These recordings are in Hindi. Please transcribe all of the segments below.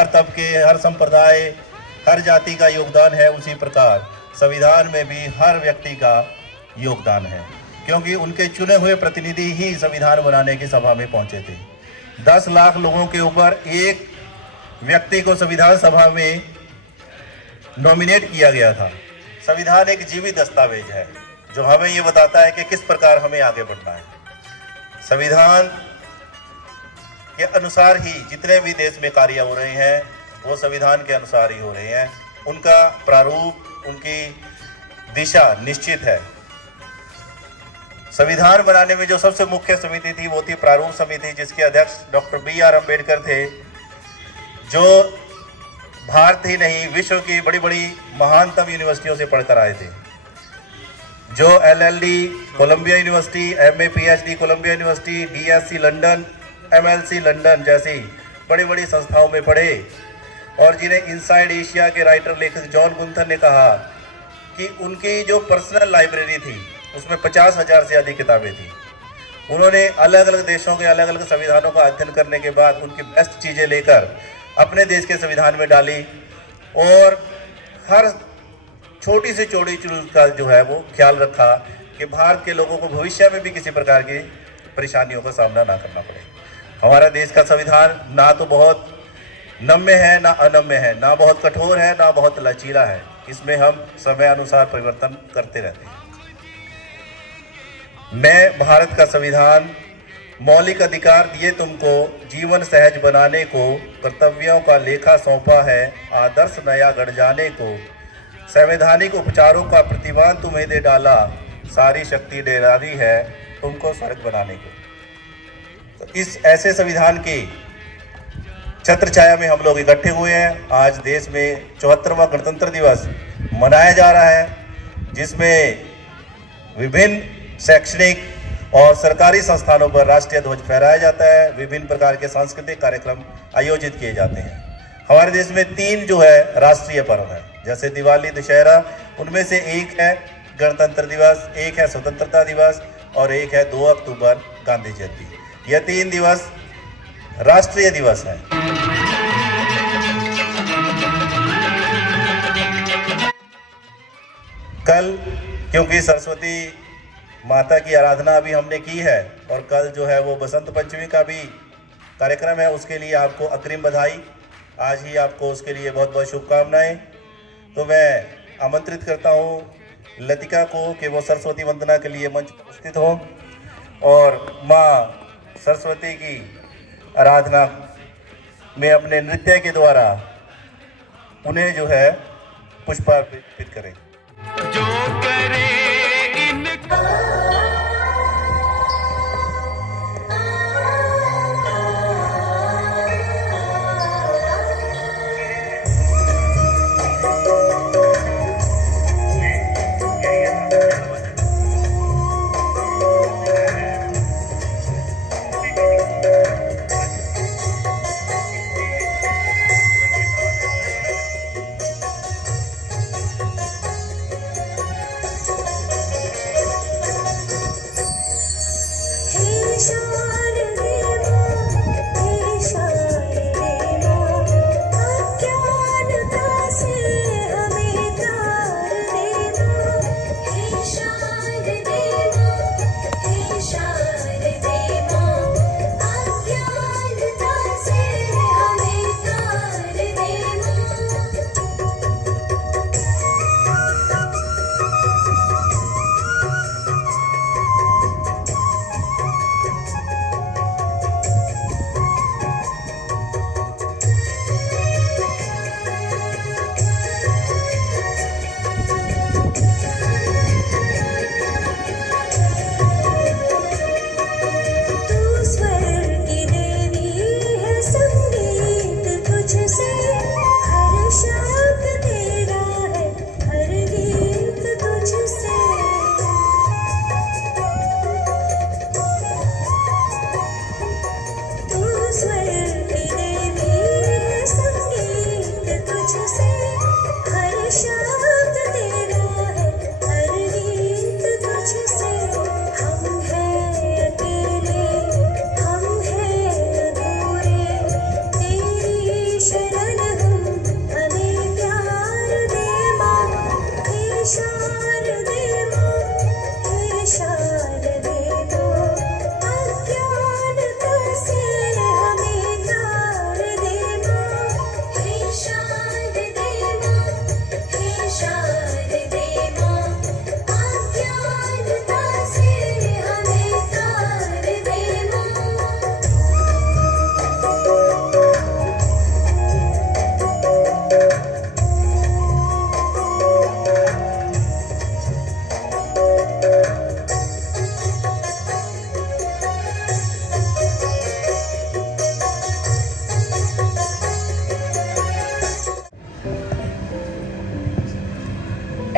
हर तबके, हर संप्रदाय, हर जाति का योगदान है, उसी प्रकार संविधान में भी हर व्यक्ति का योगदान है, क्योंकि उनके चुने हुए प्रतिनिधि ही संविधान बनाने की सभा में पहुंचे थे। 10 लाख लोगों के ऊपर एक व्यक्ति को संविधान सभा में नॉमिनेट किया गया था। संविधान एक जीवित दस्तावेज है जो हमें ये बताता है कि किस प्रकार हमें आगे बढ़ना है। संविधान के अनुसार ही जितने भी देश में कार्य हो रहे हैं वो संविधान के अनुसार ही हो रहे हैं। उनका प्रारूप, उनकी दिशा निश्चित है। संविधान बनाने में जो सबसे मुख्य समिति थी वो थी प्रारूप समिति, जिसके अध्यक्ष डॉक्टर BR अम्बेडकर थे, जो भारत ही नहीं विश्व की बड़ी बड़ी महानतम यूनिवर्सिटियों से पढ़कर आए थे, जो LLD Columbia University, MA PhD Columbia University, DSc London, MLC London जैसी बड़ी बड़ी संस्थाओं में पढ़े, और जिन्हें इनसाइड एशिया के राइटर लेखक जॉन गुंथर ने कहा कि उनकी जो पर्सनल लाइब्रेरी थी उसमें 50,000 से अधिक किताबें थी। उन्होंने अलग अलग देशों के अलग अलग संविधानों का अध्ययन करने के बाद उनकी बेस्ट चीज़ें लेकर अपने देश के संविधान में डाली, और हर छोटी से छोटी चीज का जो है वो ख्याल रखा कि भारत के लोगों को भविष्य में भी किसी प्रकार की परेशानियों का सामना ना करना पड़े। हमारा देश का संविधान ना तो बहुत नम्य है ना अनम्य है, ना बहुत कठोर है ना बहुत लचीला है। इसमें हम समय अनुसार परिवर्तन करते रहते हैं। मैं भारत का संविधान मौलिक अधिकार दिए तुमको, जीवन सहज बनाने को, कर्तव्यों का लेखा सौंपा है, आदर्श नया गढ़ जाने को, संवैधानिक उपचारों का प्रतिमान तुम्हें दे डाला, सारी शक्ति डेरारी है तुमको स्वर्ग बनाने को। तो इस ऐसे संविधान की छत्र छाया में हम लोग इकट्ठे हुए हैं। आज देश में 74वां गणतंत्र दिवस मनाया जा रहा है, जिसमें विभिन्न शैक्षणिक और सरकारी संस्थानों पर राष्ट्रीय ध्वज फहराया जाता है। विभिन्न प्रकार के सांस्कृतिक कार्यक्रम आयोजित किए जाते हैं। हमारे देश में 3 जो है राष्ट्रीय पर्व है, जैसे दिवाली, दशहरा, उनमें से एक है गणतंत्र दिवस, एक है स्वतंत्रता दिवस और एक है 2 अक्टूबर गांधी जयंती। यह 3 दिवस राष्ट्रीय दिवस है। कल क्योंकि सरस्वती माता की आराधना अभी हमने की है और कल जो है वो बसंत पंचमी का भी कार्यक्रम है, उसके लिए आपको अग्रिम बधाई। आज ही आपको उसके लिए बहुत बहुत शुभकामनाएं। तो मैं आमंत्रित करता हूँ लतिका को कि वो सरस्वती वंदना के लिए मंच पर उपस्थित हो और माँ सरस्वती की आराधना में अपने नृत्य के द्वारा उन्हें जो है पुष्पार्पित करें। जो करे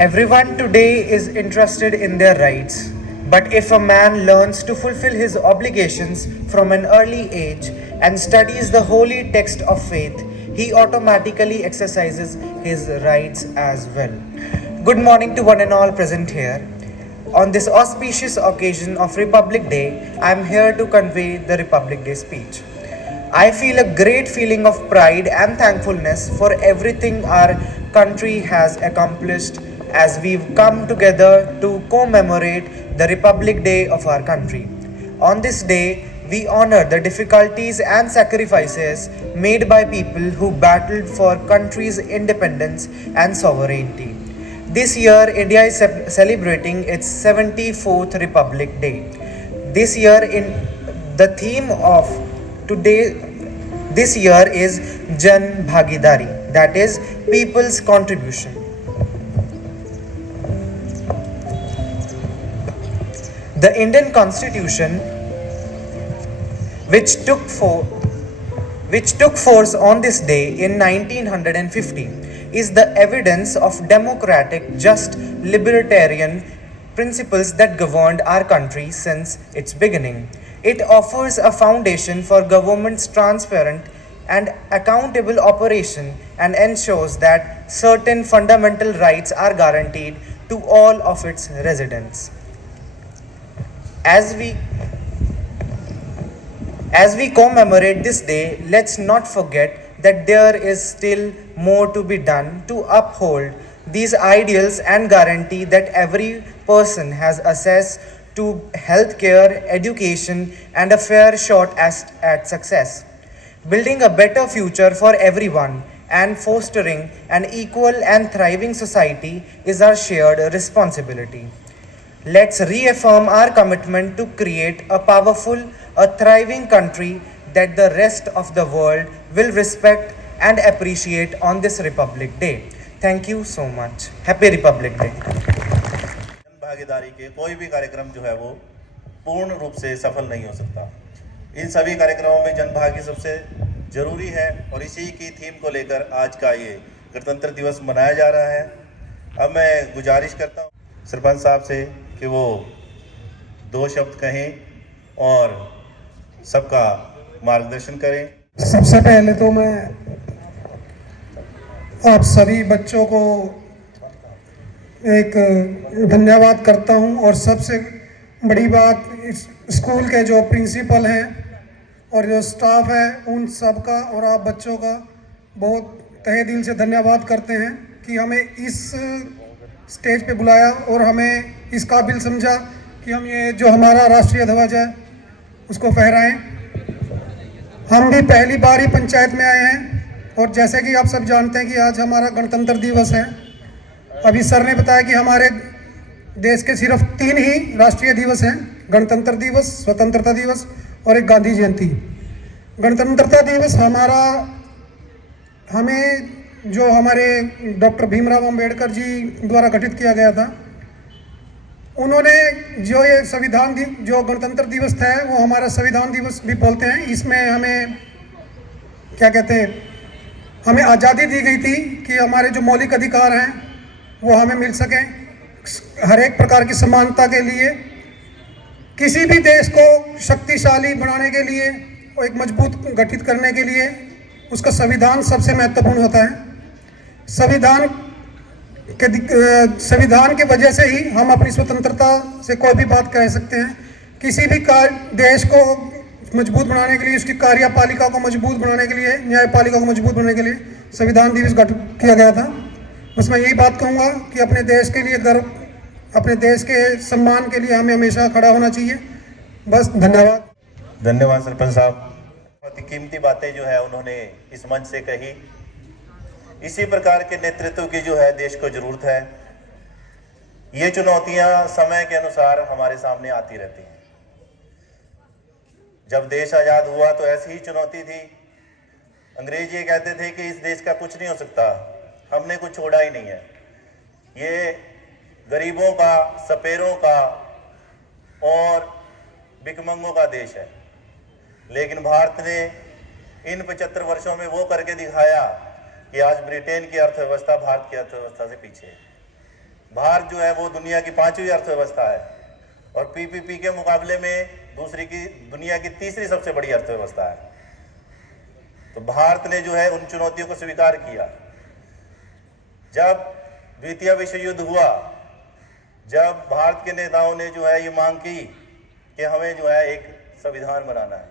Everyone today is interested in their rights. But if a man learns to fulfill his obligations from an early age and studies the holy text of faith, he automatically exercises his rights as well. Good morning to one and all present here. On this auspicious occasion of Republic Day, I am here to convey the Republic Day speech. I feel a great feeling of pride and thankfulness for everything our country has accomplished as we've come together to commemorate the Republic Day of our country. On this day, we honor the difficulties and sacrifices made by people who battled for country's independence and sovereignty. This year, India is celebrating its 74th Republic Day. This year, in the theme of today, this year is Jan Bhagidari, that is, people's contribution. The Indian Constitution, which took force on this day in 1950, is the evidence of democratic, just, libertarian principles that governed our country since its beginning. It offers a foundation for government's transparent and accountable operation and ensures that certain fundamental rights are guaranteed to all of its residents. As we commemorate this day, let's not forget that there is still more to be done to uphold these ideals and guarantee that every person has access to healthcare, education, and a fair shot at success. Building a better future for everyone and fostering an equal and thriving society is our shared responsibility. Let's reaffirm our commitment to create a powerful, a thriving country that the rest of the world will respect and appreciate on this Republic Day. Thank you so much. Happy Republic Day. भागीदारी के कोई भी कार्यक्रम जो है वो पूर्ण रूप से सफल नहीं हो सकता। इन सभी कार्यक्रमों में जनभागी सबसे जरूरी है और इसी की थीम को लेकर आज का ये गणतंत्र दिवस मनाया जा रहा है। अब मैं गुजारिश करता हूँ सरपंच साहब से कि वो दो शब्द कहें और सबका मार्गदर्शन करें। सबसे पहले तो मैं आप सभी बच्चों को एक धन्यवाद करता हूं और सबसे बड़ी बात इस स्कूल के जो प्रिंसिपल हैं और जो स्टाफ है उन सब का और आप बच्चों का बहुत तहे दिल से धन्यवाद करते हैं कि हमें इस स्टेज पे बुलाया और हमें इस काबिल समझा कि हम ये जो हमारा राष्ट्रीय ध्वज है उसको फहराएं। हम भी पहली बार ही पंचायत में आए हैं और जैसे कि आप सब जानते हैं कि आज हमारा गणतंत्र दिवस है। अभी सर ने बताया कि हमारे देश के सिर्फ 3 ही राष्ट्रीय दिवस हैं, गणतंत्र दिवस, स्वतंत्रता दिवस और एक गांधी जयंती। गणतंत्रता दिवस हमें जो हमारे डॉक्टर भीमराव अंबेडकर जी द्वारा गठित किया गया था, उन्होंने जो ये संविधान जो गणतंत्र दिवस था वो हमारा संविधान दिवस भी बोलते हैं। इसमें हमें क्या कहते हैं, हमें आज़ादी दी गई थी कि हमारे जो मौलिक अधिकार हैं वो हमें मिल सकें, हर एक प्रकार की समानता के लिए, किसी भी देश को शक्तिशाली बनाने के लिए और एक मजबूत गठित करने के लिए उसका संविधान सबसे महत्वपूर्ण होता है। संविधान की वजह से ही हम अपनी स्वतंत्रता से कोई भी बात कह सकते हैं। किसी भी देश को मजबूत बनाने के लिए, उसकी कार्यपालिका को मजबूत बनाने के लिए, न्यायपालिका को मजबूत बनाने के लिए संविधान दिवस गठित किया गया था। बस मैं यही बात कहूँगा कि अपने देश के लिए गर्व, अपने देश के सम्मान के लिए हमें हमेशा खड़ा होना चाहिए। बस धन्यवाद। धन्यवाद सरपंच साहब, बहुत ही कीमती बातें जो है उन्होंने इस मंच से कही। इसी प्रकार के नेतृत्व की जो है देश को जरूरत है। ये चुनौतियां समय के अनुसार हमारे सामने आती रहती हैं। जब देश आज़ाद हुआ तो ऐसी ही चुनौती थी। अंग्रेज ये कहते थे कि इस देश का कुछ नहीं हो सकता, हमने कुछ छोड़ा ही नहीं है, ये गरीबों का, सपेरों का और भिखमंगों का देश है। लेकिन भारत ने इन 75 वर्षों में वो करके दिखाया कि आज ब्रिटेन की अर्थव्यवस्था भारत की अर्थव्यवस्था से पीछे है। भारत जो है वो दुनिया की 5वीं अर्थव्यवस्था है और पीपीपी के मुकाबले में दुनिया की 3री सबसे बड़ी अर्थव्यवस्था है। तो भारत ने जो है उन चुनौतियों को स्वीकार किया। जब द्वितीय विश्व युद्ध हुआ, जब भारत के नेताओं ने जो है ये मांग की कि हमें जो है एक संविधान बनाना है,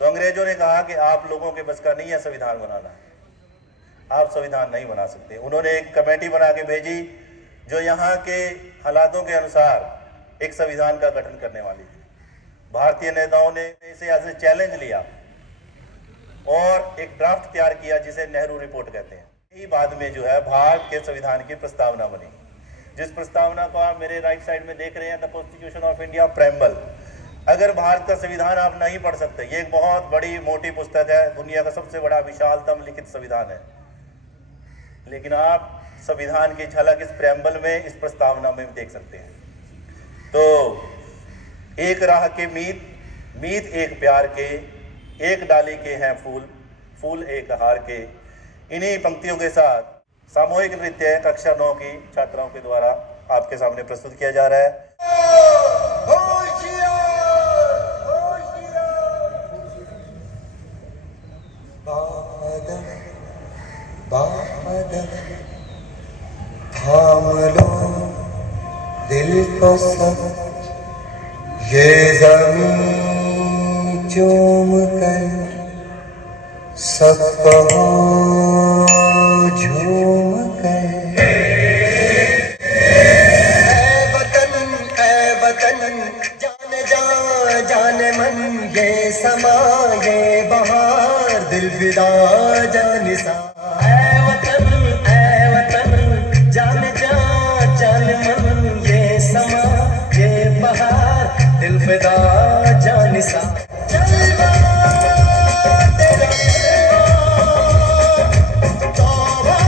तो अंग्रेजों ने कहा कि आप लोगों के बस का नहीं है संविधान बनाना, आप संविधान नहीं बना सकते। उन्होंने एक कमेटी बना के भेजी जो यहाँ के हालातों के अनुसार एक संविधान का गठन करने वाली थी। भारतीय नेताओं ने इसे एज ए चैलेंज लिया और एक ड्राफ्ट तैयार किया जिसे नेहरू रिपोर्ट कहते हैं। यही बाद में जो है भारत के संविधान की प्रस्तावना बनी, जिस प्रस्तावना को आप मेरे राइट साइड में देख रहे हैं, the constitution of India preamble. अगर भारत का संविधान आप नहीं पढ़ सकते, ये एक बहुत बड़ी मोटी पुस्तक है, दुनिया का सबसे बड़ा विशालतम लिखित संविधान है, लेकिन आप संविधान की झलक इस प्रेम्बल में, इस प्रस्तावना में देख सकते हैं। तो एक राह के मीत एक प्यार के, एक डाली के हैं फूल, फूल एक हार के। इन्हीं पंक्तियों के साथ सामूहिक नृत्य कक्षा 9 की छात्राओं के द्वारा आपके सामने प्रस्तुत किया जा रहा है। बादल थाम लो दिल को सब, ये ज़मीं चूम कर सब कहो झूम कर। ऐ वतन जाने जा जाने मन, ये समा ये बहार दिल फिदा जाने सा। ऐ वतन जाने जा जाने मन, ये समा ये बहार दिल फिदा जाने सा। जलवा तेरा तौबा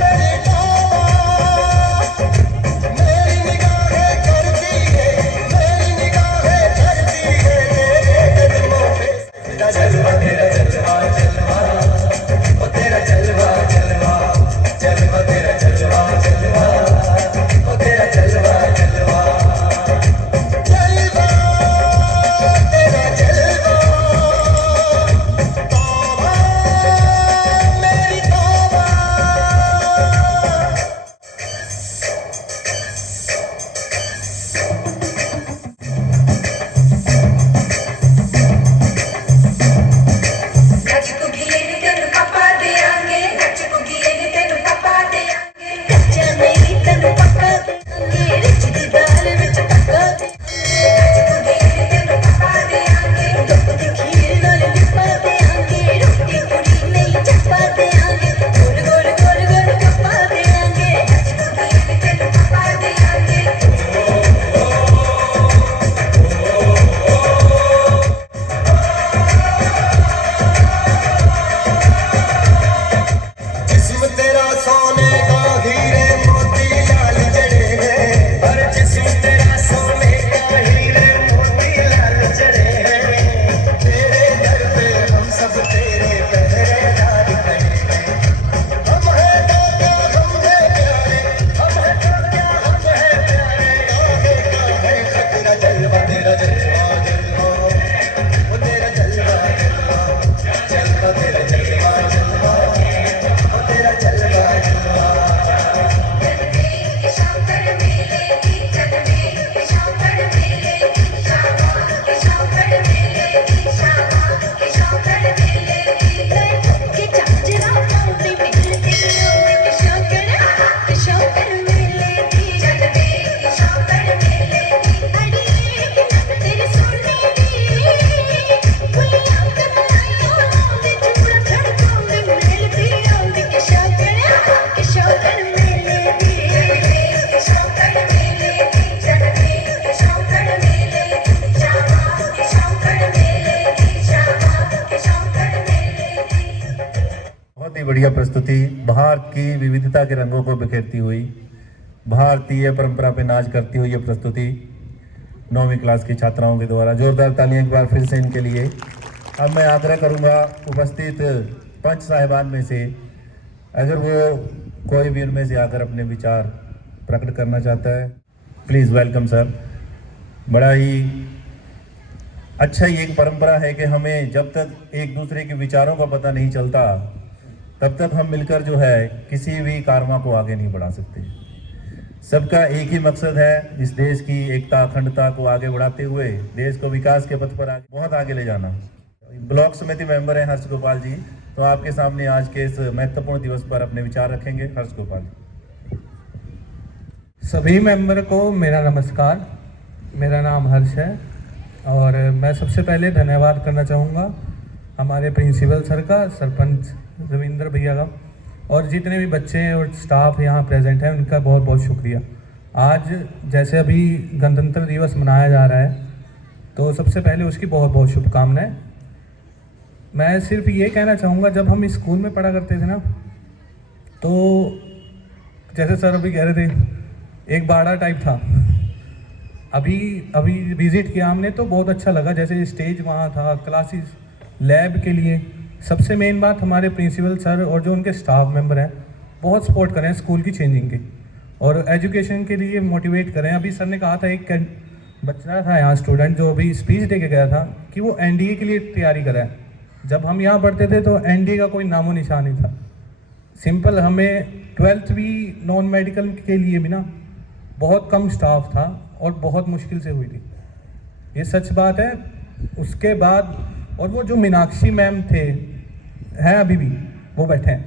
मेरी तौबा, मेरी निगाहें करती है, मेरी निगाहें करती है तेरे कदमों पे। तेरा जलवा तेरा जलवा जलवा, ओ तेरा जलवा जलवा जलवा, तेरा जलवा जलवा, ओ तेरा जलवा जलवा। जलवा तेरा जलवा, तौबा मेरी तौबा। नच कुगिए तेनु पापा देंगे, नच कुगिए तेनु पापा देंगे, कच्चा नहीं तेनु पक्का देंगे, रिच दी दाल विच पक्का देंगे। नच कुगिए तेनु पापा देंगे, दुख दी खीर नाल लिपा देंगे, रोटी पूरी नहीं चप्पा देंगे, गोल गोल गोल गोल कप्पा देंगे। नच कुगिए तेनु पापा देंगे। जिस्म तेरा सोने का हीरे मोती लाल जड़े हैं, और जिस्म तेरा सोने का हीरे मोती लाल जड़े हैं। तेरे दर पे हम सब तेरे पहरेदार खड़े हैं। हम हैं तो क्या हम हैं प्यारे, हम हैं तो क्या हम हैं प्यारे। काहे काहे खतरा जलवा तेरा जलवा जलवा, वो तेरा जलवा जलवा जलवा, तेरा जलवा जलवा, ओ तेरा जलवा जलवा। जलवे के शंकर मेले की, जलवे के शंकर मेले की शामा, के शंकर मेले की शामा, के शंकर मेले की। के चांचरा पाउंडी मिलती लोग के शंकर मेले की। जलवे के शंकर मेले की, अड़िए के नक तेरे सोने दी, गुलियां कतलाइयों दे चूड़ा खड़काउंदी मिलती आउंदी के शंकर मेले की। जलवे के शंकर मेले की, जलवे के शंकर मेले की शामा, के शंकर मेले की शामा, के शंकर मेले की। बहुत ही बढ़िया प्रस्तुति, भारत की विविधता के रंगों को बिखेरती हुई, भारतीय परंपरा पे नाच करती हुई ये प्रस्तुति 9वीं क्लास की छात्राओं के द्वारा। जोरदार तालियां एक बार फिर से इनके लिए। अब मैं आग्रह करूंगा उपस्थित पंच साहिबान में से, अगर वो कोई भी उनमें से आकर अपने विचार प्रकट करना चाहता है, प्लीज़ वेलकम सर। बड़ा ही अच्छा ही एक परंपरा है कि हमें जब तक एक दूसरे के विचारों का पता नहीं चलता तब तक हम मिलकर जो है किसी भी कारवां को आगे नहीं बढ़ा सकते। सबका एक ही मकसद है, इस देश की एकता अखंडता को आगे बढ़ाते हुए देश को विकास के पथ पर बहुत आगे ले जाना। ब्लॉक समिति मेंबर हैं हर्ष गोपाल जी, तो आपके सामने आज के इस महत्वपूर्ण दिवस पर अपने विचार रखेंगे। हर्ष गोपाल जी। सभी मेंबर को मेरा नमस्कार। मेरा नाम हर्ष है और मैं सबसे पहले धन्यवाद करना चाहूँगा हमारे प्रिंसिपल सर का, सरपंच रविंद्र भैया का, और जितने भी बच्चे और स्टाफ यहाँ प्रेजेंट हैं उनका बहुत बहुत शुक्रिया। आज जैसे अभी गणतंत्र दिवस मनाया जा रहा है तो सबसे पहले उसकी बहुत बहुत शुभकामनाएं। मैं सिर्फ ये कहना चाहूँगा, जब हम स्कूल में पढ़ा करते थे ना, तो जैसे सर अभी कह रहे थे एक बाड़ा टाइप था। अभी विज़िट किया हमने तो बहुत अच्छा लगा, जैसे स्टेज वहाँ था, क्लासेस, लैब के लिए। सबसे मेन बात हमारे प्रिंसिपल सर और जो उनके स्टाफ मेंबर हैं बहुत सपोर्ट कर रहे हैं स्कूल की चेंजिंग के और एजुकेशन के लिए मोटिवेट कर रहे हैं। अभी सर ने कहा था, एक बच्चा था यहाँ स्टूडेंट जो अभी स्पीच दे के गया था कि वो एनडीए के लिए तैयारी कर रहा है। जब हम यहाँ पढ़ते थे तो एनडीए का कोई नामो निशान नहीं था। सिंपल, हमें 12th भी नॉन मेडिकल के लिए भी ना बहुत कम स्टाफ था और बहुत मुश्किल से हुई थी, ये सच बात है। उसके बाद और वो जो मीनाक्षी मैम थे, हैं अभी भी, वो बैठे हैं,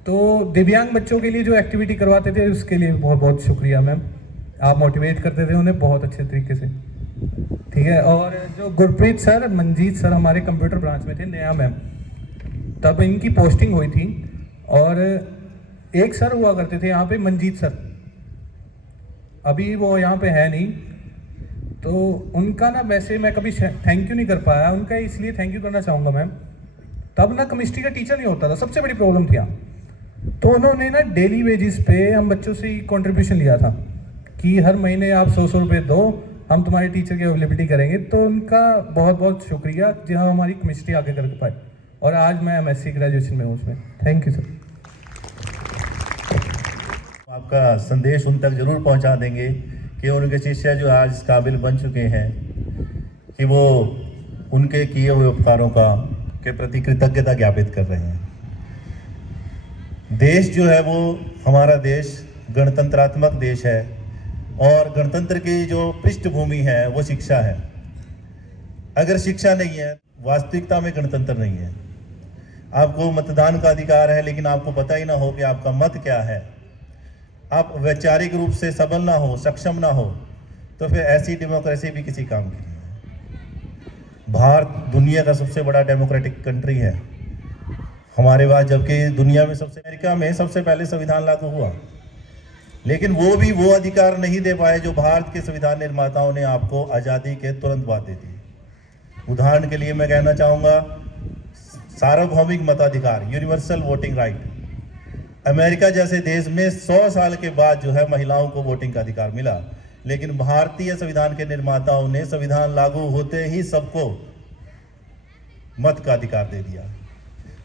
तो दिव्यांग बच्चों के लिए जो एक्टिविटी करवाते थे उसके लिए बहुत बहुत शुक्रिया मैम। आप मोटिवेट करते थे उन्हें बहुत अच्छे तरीके से, ठीक है। और जो गुरप्रीत सर, मंजीत सर हमारे कंप्यूटर ब्रांच में थे, नया मैम, तब इनकी पोस्टिंग हुई थी। और एक सर हुआ करते थे यहाँ पे, मंजीत सर, अभी वो यहाँ पे है नहीं, तो उनका ना वैसे मैं कभी थैंक यू नहीं कर पाया उनका, इसलिए थैंक यू करना चाहूँगा मैम। तब ना केमिस्ट्री का टीचर नहीं होता था, सबसे बड़ी प्रॉब्लम थी यहाँ, तो उन्होंने ना डेली वेजिस पे हम बच्चों से कंट्रीब्यूशन लिया था कि हर महीने आप 100 रुपये दो, हम तुम्हारे टीचर की अवेलेबिलिटी करेंगे। तो उनका बहुत बहुत शुक्रिया जहाँ हमारी केमिस्ट्री आगे कर पाए, और आज मैं MSc ग्रेजुएशन में हूँ उसमें। Thank you sir. आपका संदेश उन तक जरूर पहुंचा देंगे कि उनके शिष्य जो आज इस काबिल बन चुके हैं कि वो उनके किए हुए उपकारों के प्रति कृतज्ञता ज्ञापित कर रहे हैं। देश जो है वो, हमारा देश गणतंत्रात्मक देश है और गणतंत्र की जो पृष्ठभूमि है वो शिक्षा है। अगर शिक्षा नहीं है, वास्तविकता में गणतंत्र नहीं है। आपको मतदान का अधिकार है लेकिन आपको पता ही ना हो कि आपका मत क्या है, आप वैचारिक रूप से सबल ना हो, सक्षम ना हो, तो फिर ऐसी डेमोक्रेसी भी किसी काम की नहीं है। भारत दुनिया का सबसे बड़ा डेमोक्रेटिक कंट्री है हमारे पास, जबकि दुनिया में अमेरिका में सबसे पहले संविधान लागू हुआ, लेकिन वो भी वो अधिकार नहीं दे पाए जो भारत के संविधान निर्माताओं ने आपको आज़ादी के तुरंत बाद दे दी। उदाहरण के लिए मैं कहना चाहूँगा, सार्वभौमिक मताधिकार, यूनिवर्सल वोटिंग राइट। अमेरिका जैसे देश में 100 साल के बाद जो है महिलाओं को वोटिंग का अधिकार मिला, लेकिन भारतीय संविधान के निर्माताओं ने संविधान लागू होते ही सबको मत का अधिकार दे दिया।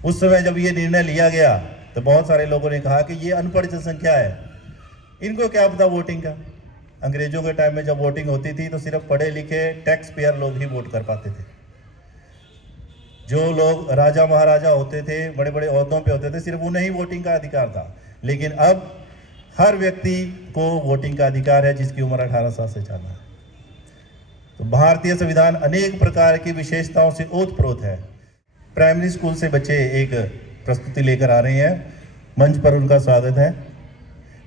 उस समय जब ये निर्णय लिया गया तो बहुत सारे लोगों ने कहा कि ये अनपढ़ जनसंख्या है, इनको क्या पता वोटिंग का। अंग्रेजों के टाइम में जब वोटिंग होती थी तो सिर्फ पढ़े लिखे टैक्स पेयर लोग ही वोट कर पाते थे। जो लोग राजा महाराजा होते थे, बड़े बड़े ओहदों पे होते थे, सिर्फ उन्हें ही वोटिंग का अधिकार था। लेकिन अब हर व्यक्ति को वोटिंग का अधिकार है जिसकी उम्र 18 साल से ज़्यादा है। तो भारतीय संविधान अनेक प्रकार की विशेषताओं से ओतप्रोत है। प्राइमरी स्कूल से बच्चे एक प्रस्तुति लेकर आ रहे हैं, मंच पर उनका स्वागत है।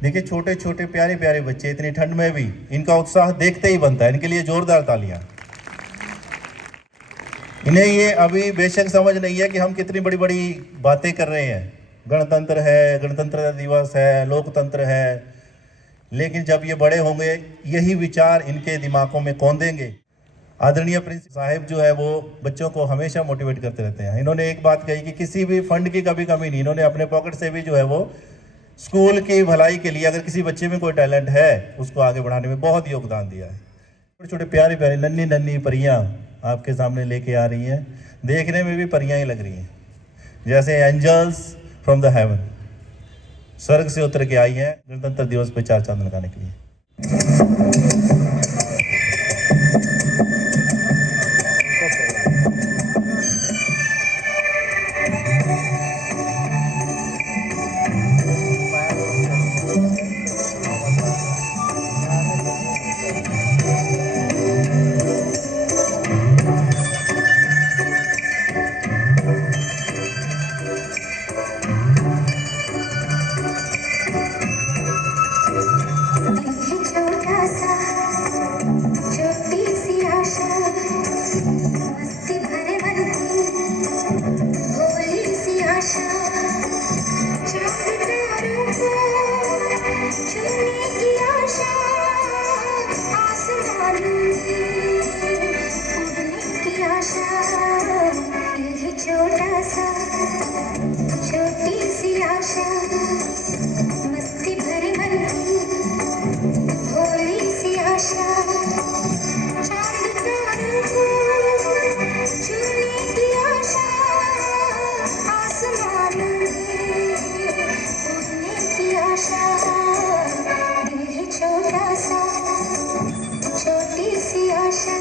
देखिए, छोटे छोटे प्यारे प्यारे बच्चे, इतनी ठंड में भी इनका उत्साह देखते ही बनता है। इनके लिए जोरदार तालियां। इन्हें ये अभी बेशक समझ नहीं है कि हम कितनी बड़ी बड़ी बातें कर रहे हैं। गणतंत्र है, गणतंत्र दिवस है, लोकतंत्र है, लेकिन जब ये बड़े होंगे यही विचार इनके दिमागों में कौंधेंगे। आदरणीय प्रिंसिपल साहब जो है वो बच्चों को हमेशा मोटिवेट करते रहते हैं। इन्होंने एक बात कही कि किसी भी फंड की कभी कमी नहीं, इन्होंने अपने पॉकेट से भी जो है वो स्कूल की भलाई के लिए, अगर किसी बच्चे में कोई टैलेंट है उसको आगे बढ़ाने में बहुत योगदान दिया है। छोटे छोटे प्यारे प्यारे नन्ही नन्ही परियां आपके सामने लेके आ रही हैं, देखने में भी परियां ही लग रही हैं, जैसे एंजल्स फ्रॉम द हेवन। स्वर्ग से उतर के आई हैं गणतंत्र दिवस पे 4 चांद लगाने के लिए। छोटा सा छोटी सी आशा मस्ती भरे मन की भोली सी आशा चांद तारों को छूने की आशा आसमान में उड़ने की आशा यही छोटा सा छोटी सी आशा मस्ती भरे मन की भोली सी आशा चांद तारों को छूने की आशा आसमान में उड़ने की आशा दिल है छोटा सा छोटी सी आशा।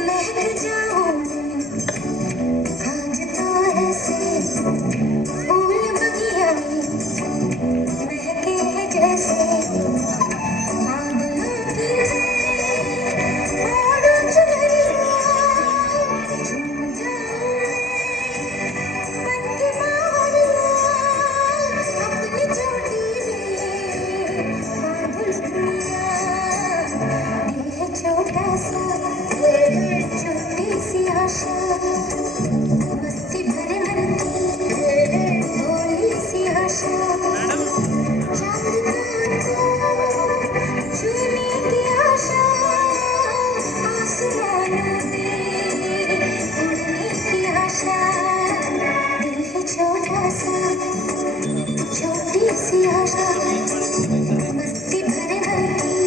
महक जाऊं आज तो ऐसे फूल बगिया में महके हैं जैसे आंगनों की ओढ़ चुनरिया झूम जाऊं मन की मावरिया अपनी चोटी में बांधूं दुनिया दिल है छोटा सा छोटी सी आशा मस्ती भरे मन की भोली सी आशा चांद तारों को छूने की आशा आसमान में उड़ने की आशा दिल है छोटा सा छोटी सी आशा मस्ती भरे मन की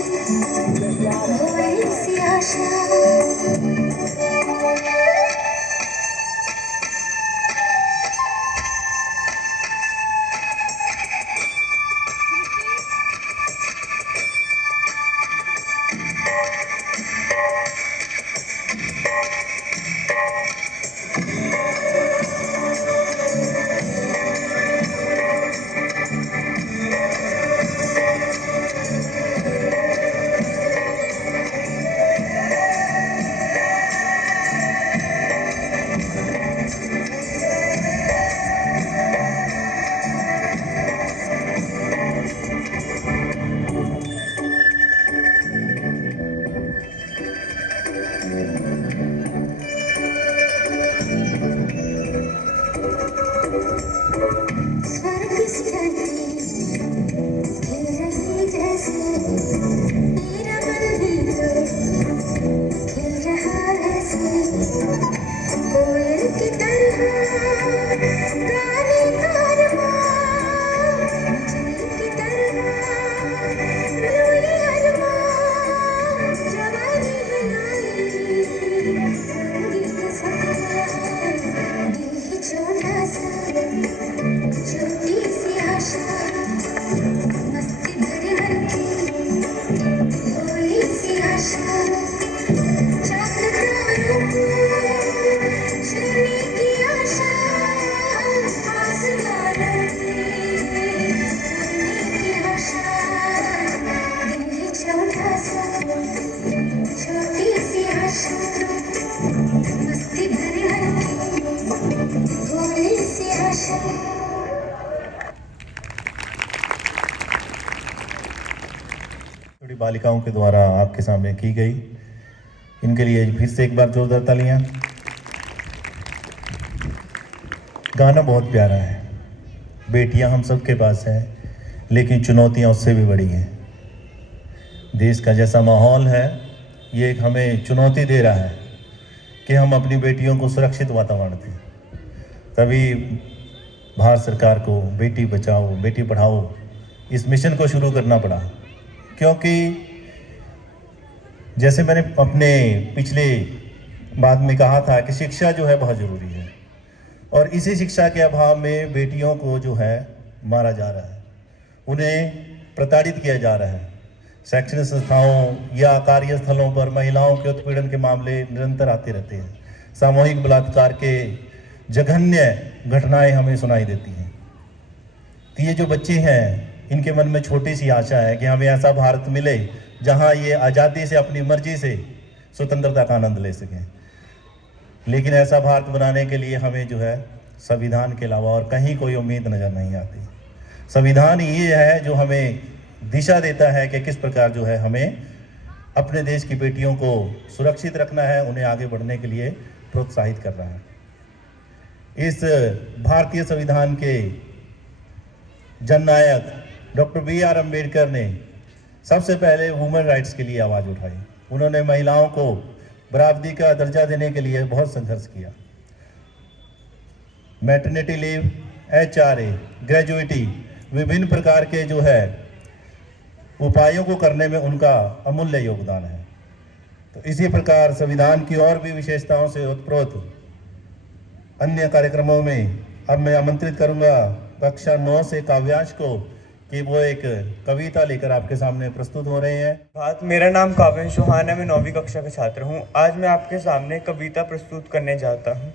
भोली सी आशा। स्वर्ग से धरती खिल रही जैसे मेरा मन भी तो खिल रहा है से कोयल की तरह गाने का अरमान मछली की तरह रोए अरमान जवानी बनाई संगीत सपना दिल ही छोटा सा छोटी सी आशा मस्ती भरे मन की भोली सी आशा चांद तारों को छूने की आशा आसमान में उड़ने की आशा दिल है छोटा सा छोटी सी आशा मस्ती भरे मन की भोली सी आशा। छोटी बालिकाओं के द्वारा आपके सामने की गई, इनके लिए फिर से एक बार जोरदार तालियां। गाना बहुत प्यारा है, बेटियां हम सबके पास हैं, लेकिन चुनौतियां उससे भी बड़ी हैं। देश का जैसा माहौल है ये एक हमें चुनौती दे रहा है कि हम अपनी बेटियों को सुरक्षित वातावरण दें। तभी भारत सरकार को बेटी बचाओ बेटी पढ़ाओ इस मिशन को शुरू करना पड़ा, क्योंकि जैसे मैंने अपने पिछले बात में कहा था कि शिक्षा जो है बहुत ज़रूरी है, और इसी शिक्षा के अभाव में बेटियों को जो है मारा जा रहा है, उन्हें प्रताड़ित किया जा रहा है। शैक्षणिक संस्थाओं या कार्यस्थलों पर महिलाओं के उत्पीड़न के मामले निरंतर आते रहते हैं। सामूहिक बलात्कार के जघन्य घटनाएं हमें सुनाई देती हैं। तो ये जो बच्चे हैं इनके मन में छोटी सी आशा है कि हमें ऐसा भारत मिले जहां ये आज़ादी से अपनी मर्जी से स्वतंत्रता का आनंद ले सकें। लेकिन ऐसा भारत बनाने के लिए हमें जो है संविधान के अलावा और कहीं कोई उम्मीद नज़र नहीं आती। संविधान ये है जो हमें दिशा देता है कि किस प्रकार जो है हमें अपने देश की बेटियों को सुरक्षित रखना है, उन्हें आगे बढ़ने के लिए प्रोत्साहित कर रहा है। इस भारतीय संविधान के जननायक डॉक्टर B.R. अम्बेडकर ने सबसे पहले वुमेन राइट्स के लिए आवाज़ उठाई। उन्होंने महिलाओं को बराबरी का दर्जा देने के लिए बहुत संघर्ष किया। मैटरनिटी लीव, HRA, ग्रेजुएटी, विभिन्न प्रकार के जो है उपायों को करने में उनका अमूल्य योगदान है। तो इसी प्रकार संविधान की और भी विशेषताओं से ओतप्रोत अन्य कार्यक्रमों में अब मैं आमंत्रित करूंगा कक्षा 9 से काव्यांश को कि वो एक कविता लेकर आपके सामने प्रस्तुत हो रहे हैं। मेरा नाम काव्यांश चौहान है, मैं 9वीं कक्षा का छात्र हूँ। आज मैं आपके सामने कविता प्रस्तुत करने जाता हूँ।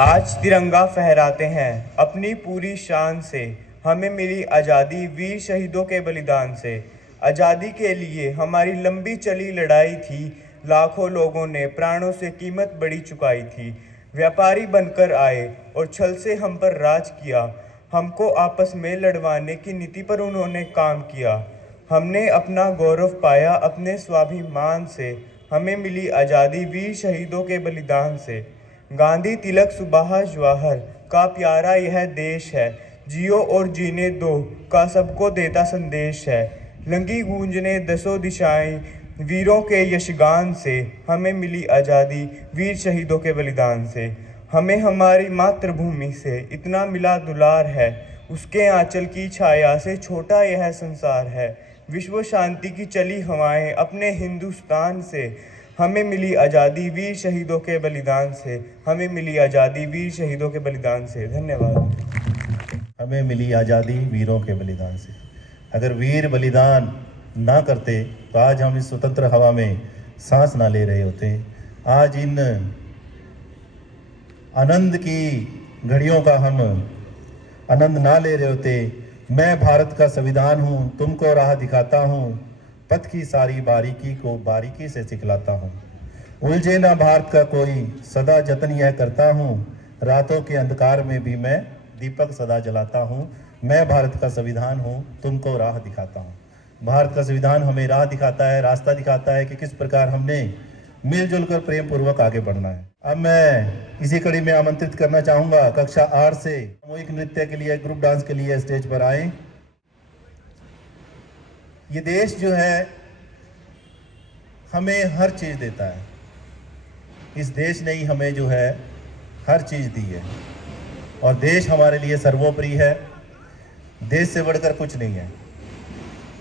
आज तिरंगा फहराते हैं अपनी पूरी शान से, हमें मिली आज़ादी वीर शहीदों के बलिदान से। आज़ादी के लिए हमारी लंबी चली लड़ाई थी, लाखों लोगों ने प्राणों से कीमत बड़ी चुकाई थी। व्यापारी बनकर आए और छल से हम पर राज किया, हमको आपस में लड़वाने की नीति पर उन्होंने काम किया। हमने अपना गौरव पाया अपने स्वाभिमान से, हमें मिली आज़ादी वीर शहीदों के बलिदान से। गांधी, तिलक, सुभाष, जवाहर का प्यारा यह देश है, जियो और जीने दो का सबको देता संदेश है। लंगी गूंजने दसों दिशाएं वीरों के यशगान से, हमें मिली आज़ादी वीर शहीदों के बलिदान से। हमें हमारी मातृभूमि से इतना मिला दुलार है, उसके आंचल की छाया से छोटा यह संसार है। विश्व शांति की चली हवाएं अपने हिंदुस्तान से, हमें मिली आज़ादी वीर शहीदों के बलिदान से। हमें मिली आज़ादी वीर शहीदों के बलिदान से। धन्यवाद। हमें मिली आज़ादी वीरों के बलिदान से। अगर वीर बलिदान ना करते तो आज हम इस स्वतंत्र हवा में सांस ना ले रहे होते। आज इन आनंद की घड़ियों का हम आनंद ना ले रहे होते। मैं भारत का संविधान हूँ, तुमको राह दिखाता हूँ, पथ की सारी बारीकी को बारीकी से सिखलाता हूँ। उलझे ना भारत का कोई, सदा जतन यह करता हूँ, रातों के अंधकार में भी मैं दीपक सदा जलाता हूँ। मैं भारत का संविधान हूँ, तुमको राह दिखाता हूँ। भारत का संविधान हमें राह दिखाता है, रास्ता दिखाता है कि किस प्रकार हमने मिलजुल कर प्रेम पूर्वक आगे बढ़ना है। अब मैं इसी कड़ी में आमंत्रित करना चाहूँगा कक्षा 8 से सामूहिक नृत्य के लिए, ग्रुप डांस के लिए स्टेज पर आए। ये देश जो है हमें हर चीज़ देता है। इस देश ने ही हमें जो है हर चीज़ दी है, और देश हमारे लिए सर्वोपरि है। देश से बढ़कर कुछ नहीं है।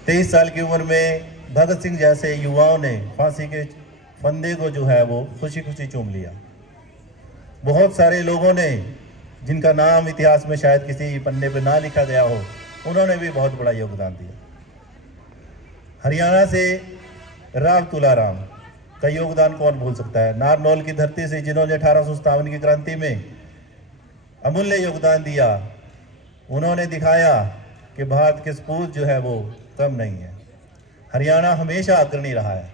23 साल की उम्र में भगत सिंह जैसे युवाओं ने फांसी के फंदे को जो है वो खुशी खुशी चूम लिया। बहुत सारे लोगों ने जिनका नाम इतिहास में शायद किसी पन्ने पे ना लिखा गया हो, उन्होंने भी बहुत बड़ा योगदान दिया। हरियाणा से राव तुलाराम का योगदान कौन भूल सकता है। नारनौल की धरती से जिन्होंने 1857 की क्रांति में अमूल्य योगदान दिया, उन्होंने दिखाया कि भारत के सपूत जो है वो कम नहीं है। हरियाणा हमेशा अग्रणी रहा है।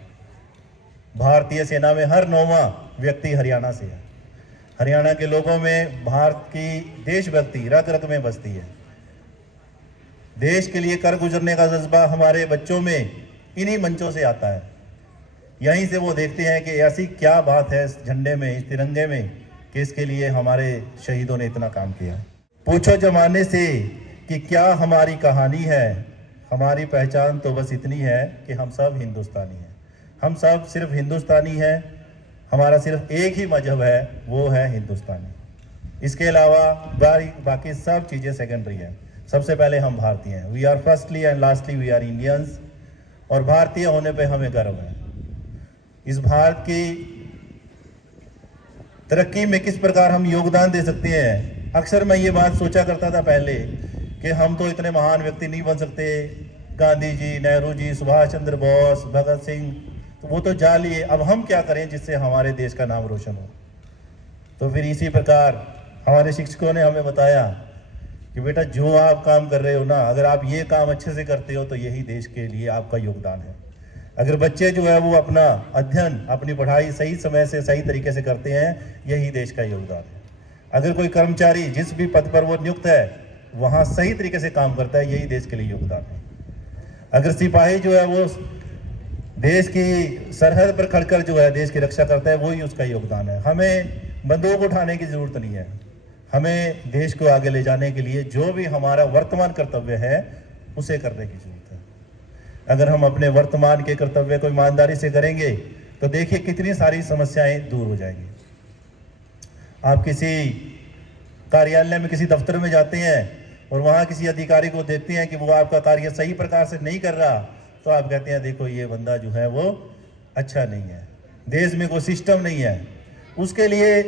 भारतीय सेना में हर 9वां व्यक्ति हरियाणा से है। हरियाणा के लोगों में भारत की देशभक्ति रग रग में बसती है। देश के लिए कर गुजरने का जज्बा हमारे बच्चों में इन्हीं मंचों से आता है। यहीं से वो देखते हैं कि ऐसी क्या बात है इस झंडे में, इस तिरंगे में, कि इसके लिए हमारे शहीदों ने इतना काम किया। पूछो जमाने से कि क्या हमारी कहानी है। हमारी पहचान तो बस इतनी है कि हम सब हिंदुस्तानी हैं, हम सब सिर्फ हिंदुस्तानी हैं। हमारा सिर्फ एक ही मजहब है, वो है हिंदुस्तानी। इसके अलावा बाकी सब चीज़ें सेकेंडरी हैं। सबसे पहले हम भारतीय हैं। We are firstly and lastly we are Indians. और भारतीय होने पे हमें गर्व है। इस भारत की तरक्की में किस प्रकार हम योगदान दे सकते हैं। अक्सर मैं ये बात सोचा करता था पहले कि हम तो इतने महान व्यक्ति नहीं बन सकते। गांधी जी, नेहरू जी, सुभाष चंद्र बोस, भगत सिंह, तो वो तो जा लिए। अब हम क्या करें जिससे हमारे देश का नाम रोशन हो। तो फिर इसी प्रकार हमारे शिक्षकों ने हमें बताया कि बेटा जो आप काम कर रहे हो ना, अगर आप ये काम अच्छे से करते हो तो यही देश के लिए आपका योगदान है। अगर बच्चे जो है वो अपना अध्ययन, अपनी पढ़ाई सही समय से सही तरीके से करते हैं, यही देश का योगदान है। अगर कोई कर्मचारी जिस भी पद पर वो नियुक्त है वहाँ सही तरीके से काम करता है, यही देश के लिए योगदान है। अगर सिपाही जो है वो देश की सरहद पर खड़कर जो है देश की रक्षा करता है, वही उसका योगदान है। हमें बंदूक उठाने की जरूरत नहीं है। हमें देश को आगे ले जाने के लिए जो भी हमारा वर्तमान कर्तव्य है उसे करने की जरूरत है। अगर हम अपने वर्तमान के कर्तव्य को ईमानदारी से करेंगे तो देखिए कितनी सारी समस्याएं दूर हो जाएंगी। आप किसी कार्यालय में, किसी दफ्तर में जाते हैं और वहाँ किसी अधिकारी को देखते हैं कि वो आपका कार्य सही प्रकार से नहीं कर रहा, तो आप कहते हैं देखो ये बंदा जो है वो अच्छा नहीं है। देश में कोई सिस्टम नहीं है, उसके लिए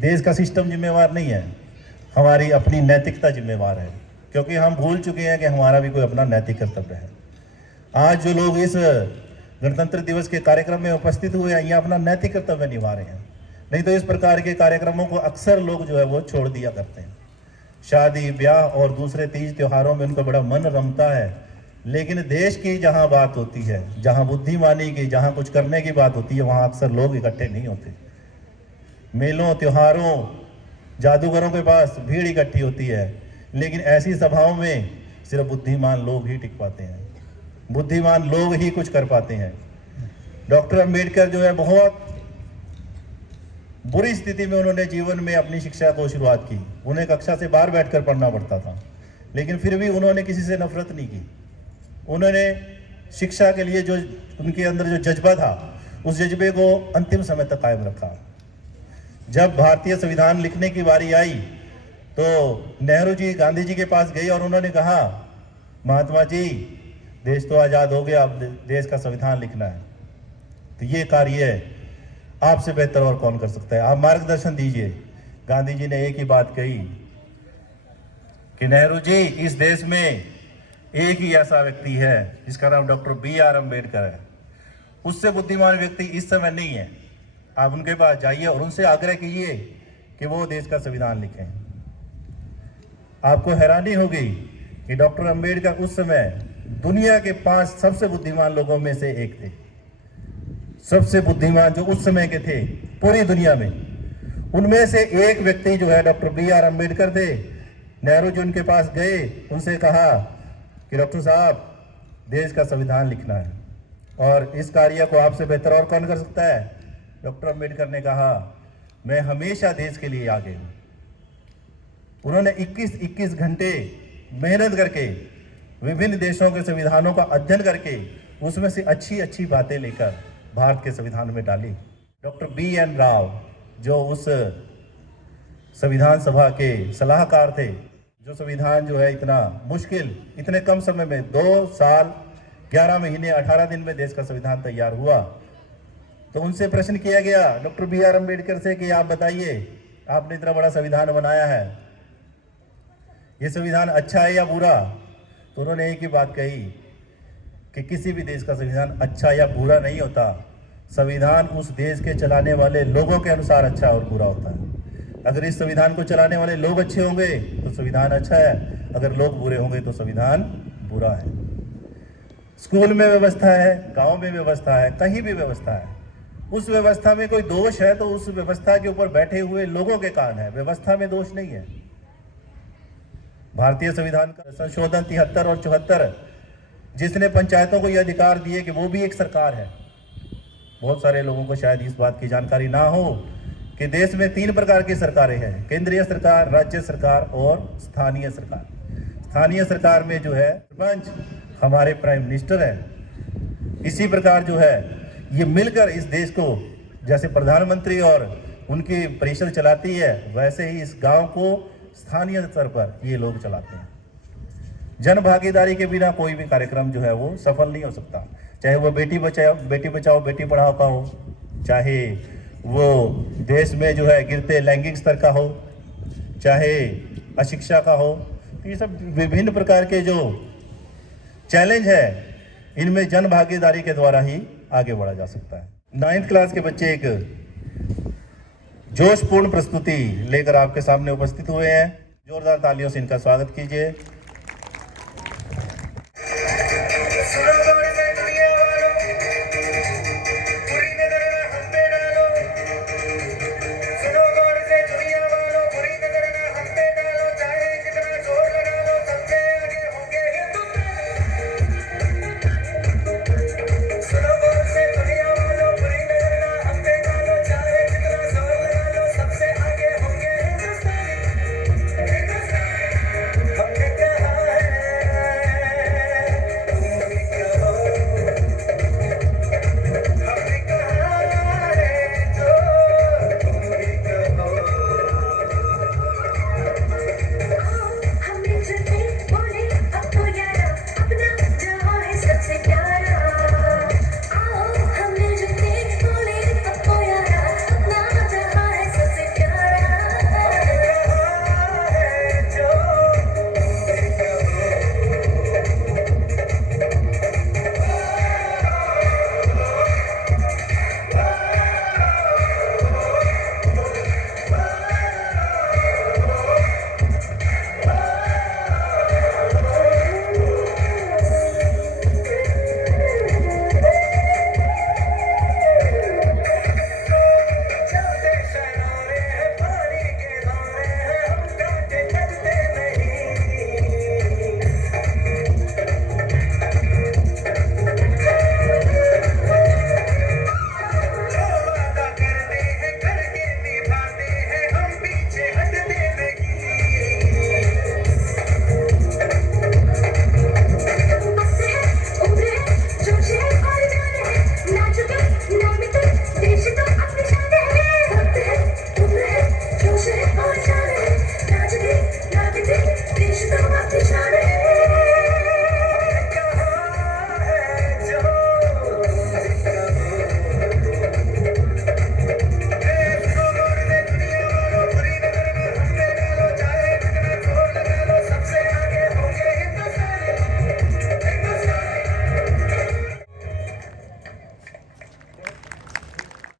देश का सिस्टम जिम्मेवार नहीं है, हमारी अपनी नैतिकता जिम्मेवार है। क्योंकि हम भूल चुके हैं कि हमारा भी कोई अपना नैतिक कर्तव्य है। आज जो लोग इस गणतंत्र दिवस के कार्यक्रम में उपस्थित हुए हैं, ये अपना नैतिक कर्तव्य निभा रहे हैं। नहीं तो इस प्रकार के कार्यक्रमों को अक्सर लोग जो है वो छोड़ दिया करते हैं। शादी, ब्याह और दूसरे तीज त्योहारों में उनका बड़ा मन रमता है, लेकिन देश की जहाँ बात होती है, जहाँ बुद्धिमानी की, जहाँ कुछ करने की बात होती है, वहाँ अक्सर लोग इकट्ठे नहीं होते। मेलों, त्योहारों, जादूगरों के पास भीड़ इकट्ठी होती है, लेकिन ऐसी सभाओं में सिर्फ बुद्धिमान लोग ही टिक पाते हैं, बुद्धिमान लोग ही कुछ कर पाते हैं। डॉक्टर अंबेडकर जो है बहुत बुरी स्थिति में उन्होंने जीवन में अपनी शिक्षा को शुरुआत की। उन्हें कक्षा से बाहर बैठकर पढ़ना पड़ता था, लेकिन फिर भी उन्होंने किसी से नफरत नहीं की। उन्होंने शिक्षा के लिए जो उनके अंदर जो जज्बा था, उस जज्बे को अंतिम समय तक कायम रखा। जब भारतीय संविधान लिखने की बारी आई तो नेहरू जी गांधी जी के पास गए और उन्होंने कहा, महात्मा जी देश तो आज़ाद हो गया, अब देश का संविधान लिखना है, तो ये कार्य आपसे बेहतर और कौन कर सकता है, आप मार्गदर्शन दीजिए। गांधी जी ने एक ही बात कही कि नेहरू जी, इस देश में एक ही ऐसा व्यक्ति है जिसका नाम डॉक्टर B.R. अम्बेडकर है। उससे बुद्धिमान व्यक्ति इस समय नहीं है। आप उनके पास जाइए और उनसे आग्रह कीजिए कि वो देश का संविधान लिखें। आपको हैरानी होगी कि डॉक्टर अम्बेडकर उस समय दुनिया के 5 सबसे बुद्धिमान लोगों में से एक थे। सबसे बुद्धिमान जो उस समय के थे पूरी दुनिया में, उनमें से एक व्यक्ति जो है डॉक्टर B.R. अम्बेडकर थे। नेहरू जी उनके पास गए, उनसे कहा कि डॉक्टर साहब, देश का संविधान लिखना है और इस कार्य को आपसे बेहतर और कौन कर सकता है। डॉक्टर अम्बेडकर ने कहा, मैं हमेशा देश के लिए आगे हूँ। उन्होंने 21 घंटे मेहनत करके विभिन्न देशों के संविधानों का अध्ययन करके उसमें से अच्छी बातें लेकर भारत के संविधान में डाली। Doctor B.N. राव जो उस संविधान सभा के सलाहकार थे, जो संविधान जो है इतना मुश्किल, इतने कम समय में 2 साल 11 महीने 18 दिन में देश का संविधान तैयार हुआ, तो उनसे प्रश्न किया गया डॉक्टर B.R. अम्बेडकर से कि आप बताइए, आपने इतना बड़ा संविधान बनाया है, ये संविधान अच्छा है या बुरा। तो उन्होंने एक ही बात कही कि किसी भी देश का संविधान अच्छा या बुरा नहीं होता, संविधान उस देश के चलाने वाले लोगों के अनुसार अच्छा और बुरा होता है। अगर इस संविधान को चलाने वाले लोग अच्छे होंगे तो संविधान अच्छा है, अगर लोग बुरे होंगे तो संविधान बुरा है। स्कूल में व्यवस्था है, गांव में व्यवस्था है, कहीं भी व्यवस्था है, उस व्यवस्था में कोई दोष है तो उस व्यवस्था के ऊपर बैठे हुए लोगों के कारण है, व्यवस्था में दोष नहीं है। भारतीय संविधान का संशोधन 73 और 74, जिसने पंचायतों को ये अधिकार दिए कि वो भी एक सरकार है। बहुत सारे लोगों को शायद इस बात की जानकारी ना हो कि देश में 3 प्रकार की सरकारें हैं, केंद्रीय सरकार, राज्य सरकार और स्थानीय सरकार। स्थानीय सरकार में जो है सरपंच हमारे प्राइम मिनिस्टर हैं। इसी प्रकार जो है ये मिलकर इस देश को जैसे प्रधानमंत्री और उनकी परिषद चलाती है, वैसे ही इस गांव को स्थानीय स्तर पर ये लोग चलाते हैं। जन भागीदारी के बिना कोई भी कार्यक्रम जो है वो सफल नहीं हो सकता, चाहे वो बेटी बचाओ बेटी पढ़ाओ का हो, चाहे वो देश में जो है गिरते लैंगिक स्तर का हो, चाहे अशिक्षा का हो। तो ये सब विभिन्न प्रकार के जो चैलेंज है, इनमें जन भागीदारी के द्वारा ही आगे बढ़ा जा सकता है। 9th क्लास के बच्चे एक जोशपूर्ण प्रस्तुति लेकर आपके सामने उपस्थित हुए हैं। जोरदार तालियों से इनका स्वागत कीजिए।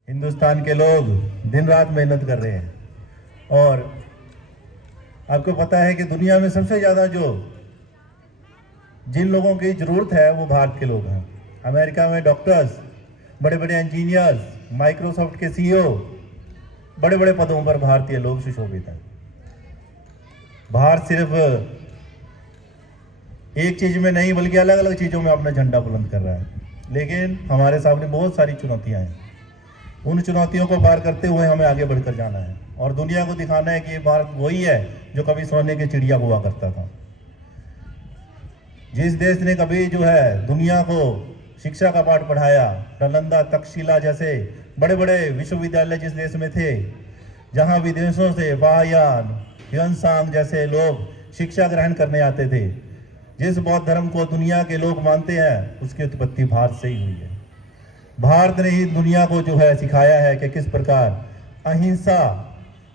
हिंदुस्तान के लोग दिन रात मेहनत कर रहे हैं और आपको पता है कि दुनिया में सबसे ज़्यादा जो जिन लोगों की ज़रूरत है वो भारत के लोग हैं। अमेरिका में डॉक्टर्स, बड़े बड़े इंजीनियर्स, माइक्रोसॉफ्ट के सीईओ, बड़े बड़े पदों पर भारतीय लोग सुशोभित हैं। भारत सिर्फ एक चीज़ में नहीं बल्कि अलग अलग चीज़ों में अपना झंडा बुलंद कर रहा है, लेकिन हमारे सामने बहुत सारी चुनौतियाँ हैं। उन चुनौतियों को पार करते हुए हमें आगे बढ़कर जाना है और दुनिया को दिखाना है कि ये भारत वही है जो कभी सोने की चिड़िया हुआ करता था। जिस देश ने कभी जो है दुनिया को शिक्षा का पाठ पढ़ाया, नालंदा, तक्षशिला जैसे बड़े बड़े विश्वविद्यालय जिस देश में थे, जहाँ विदेशों से वाहयान, ह्वेनसांग जैसे लोग शिक्षा ग्रहण करने आते थे, जिस बौद्ध धर्म को दुनिया के लोग मानते हैं, उसकी उत्पत्ति भारत से ही हुई है। भारत ने ही दुनिया को जो है सिखाया है कि किस प्रकार अहिंसा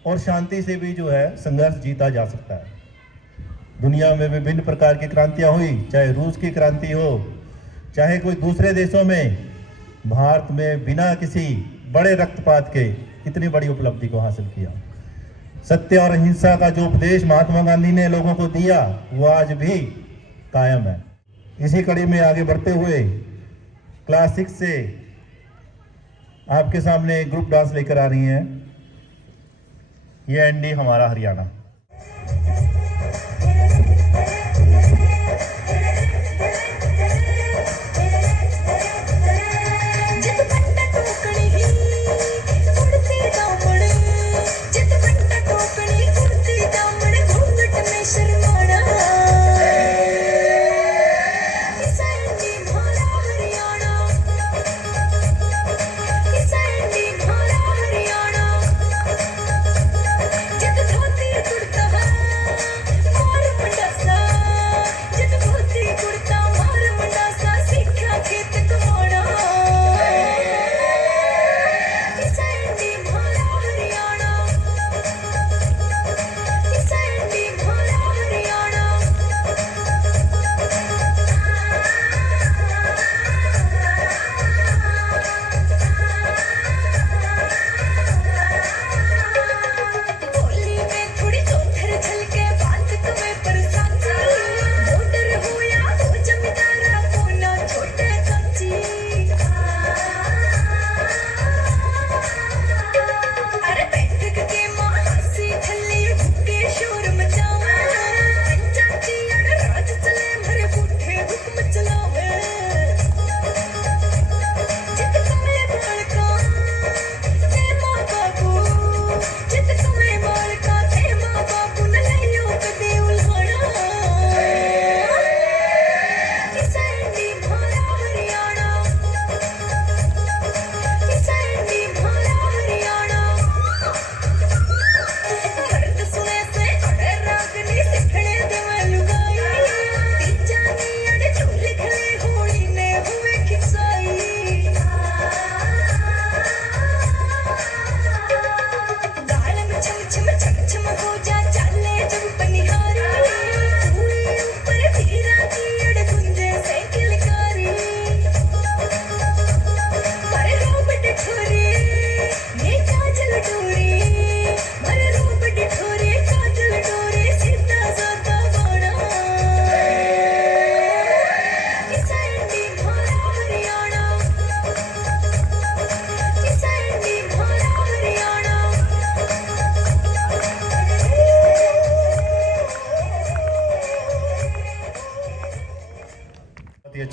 और शांति से भी जो है संघर्ष जीता जा सकता है। दुनिया में विभिन्न प्रकार की क्रांतियां हुई, चाहे रूस की क्रांति हो, चाहे कोई दूसरे देशों में, भारत में बिना किसी बड़े रक्तपात के इतनी बड़ी उपलब्धि को हासिल किया। सत्य और अहिंसा का जो उपदेश महात्मा गांधी ने लोगों को दिया वो आज भी कायम है। इसी कड़ी में आगे बढ़ते हुए क्लास 6 से आपके सामने ग्रुप डांस लेकर आ रही हैं, ये एनडी हमारा हरियाणा। जित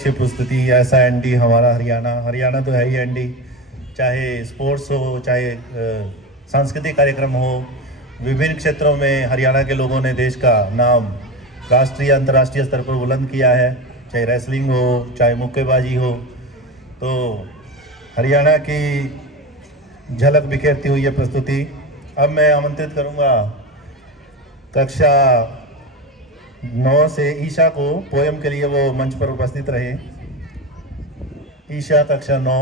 अच्छी प्रस्तुति। ऐसा एनडी हमारा हरियाणा तो है ही एनडी, चाहे स्पोर्ट्स हो, चाहे सांस्कृतिक कार्यक्रम हो, विभिन्न क्षेत्रों में हरियाणा के लोगों ने देश का नाम राष्ट्रीय अंतर्राष्ट्रीय स्तर पर बुलंद किया है। चाहे रेसलिंग हो, चाहे मुक्केबाजी हो, तो हरियाणा की झलक बिखेरती हुई है प्रस्तुति। अब मैं आमंत्रित करूंगा कक्षा 9 से ईशा को, पोयम के लिए वो मंच पर उपस्थित रहे। ईशा कक्षा 9।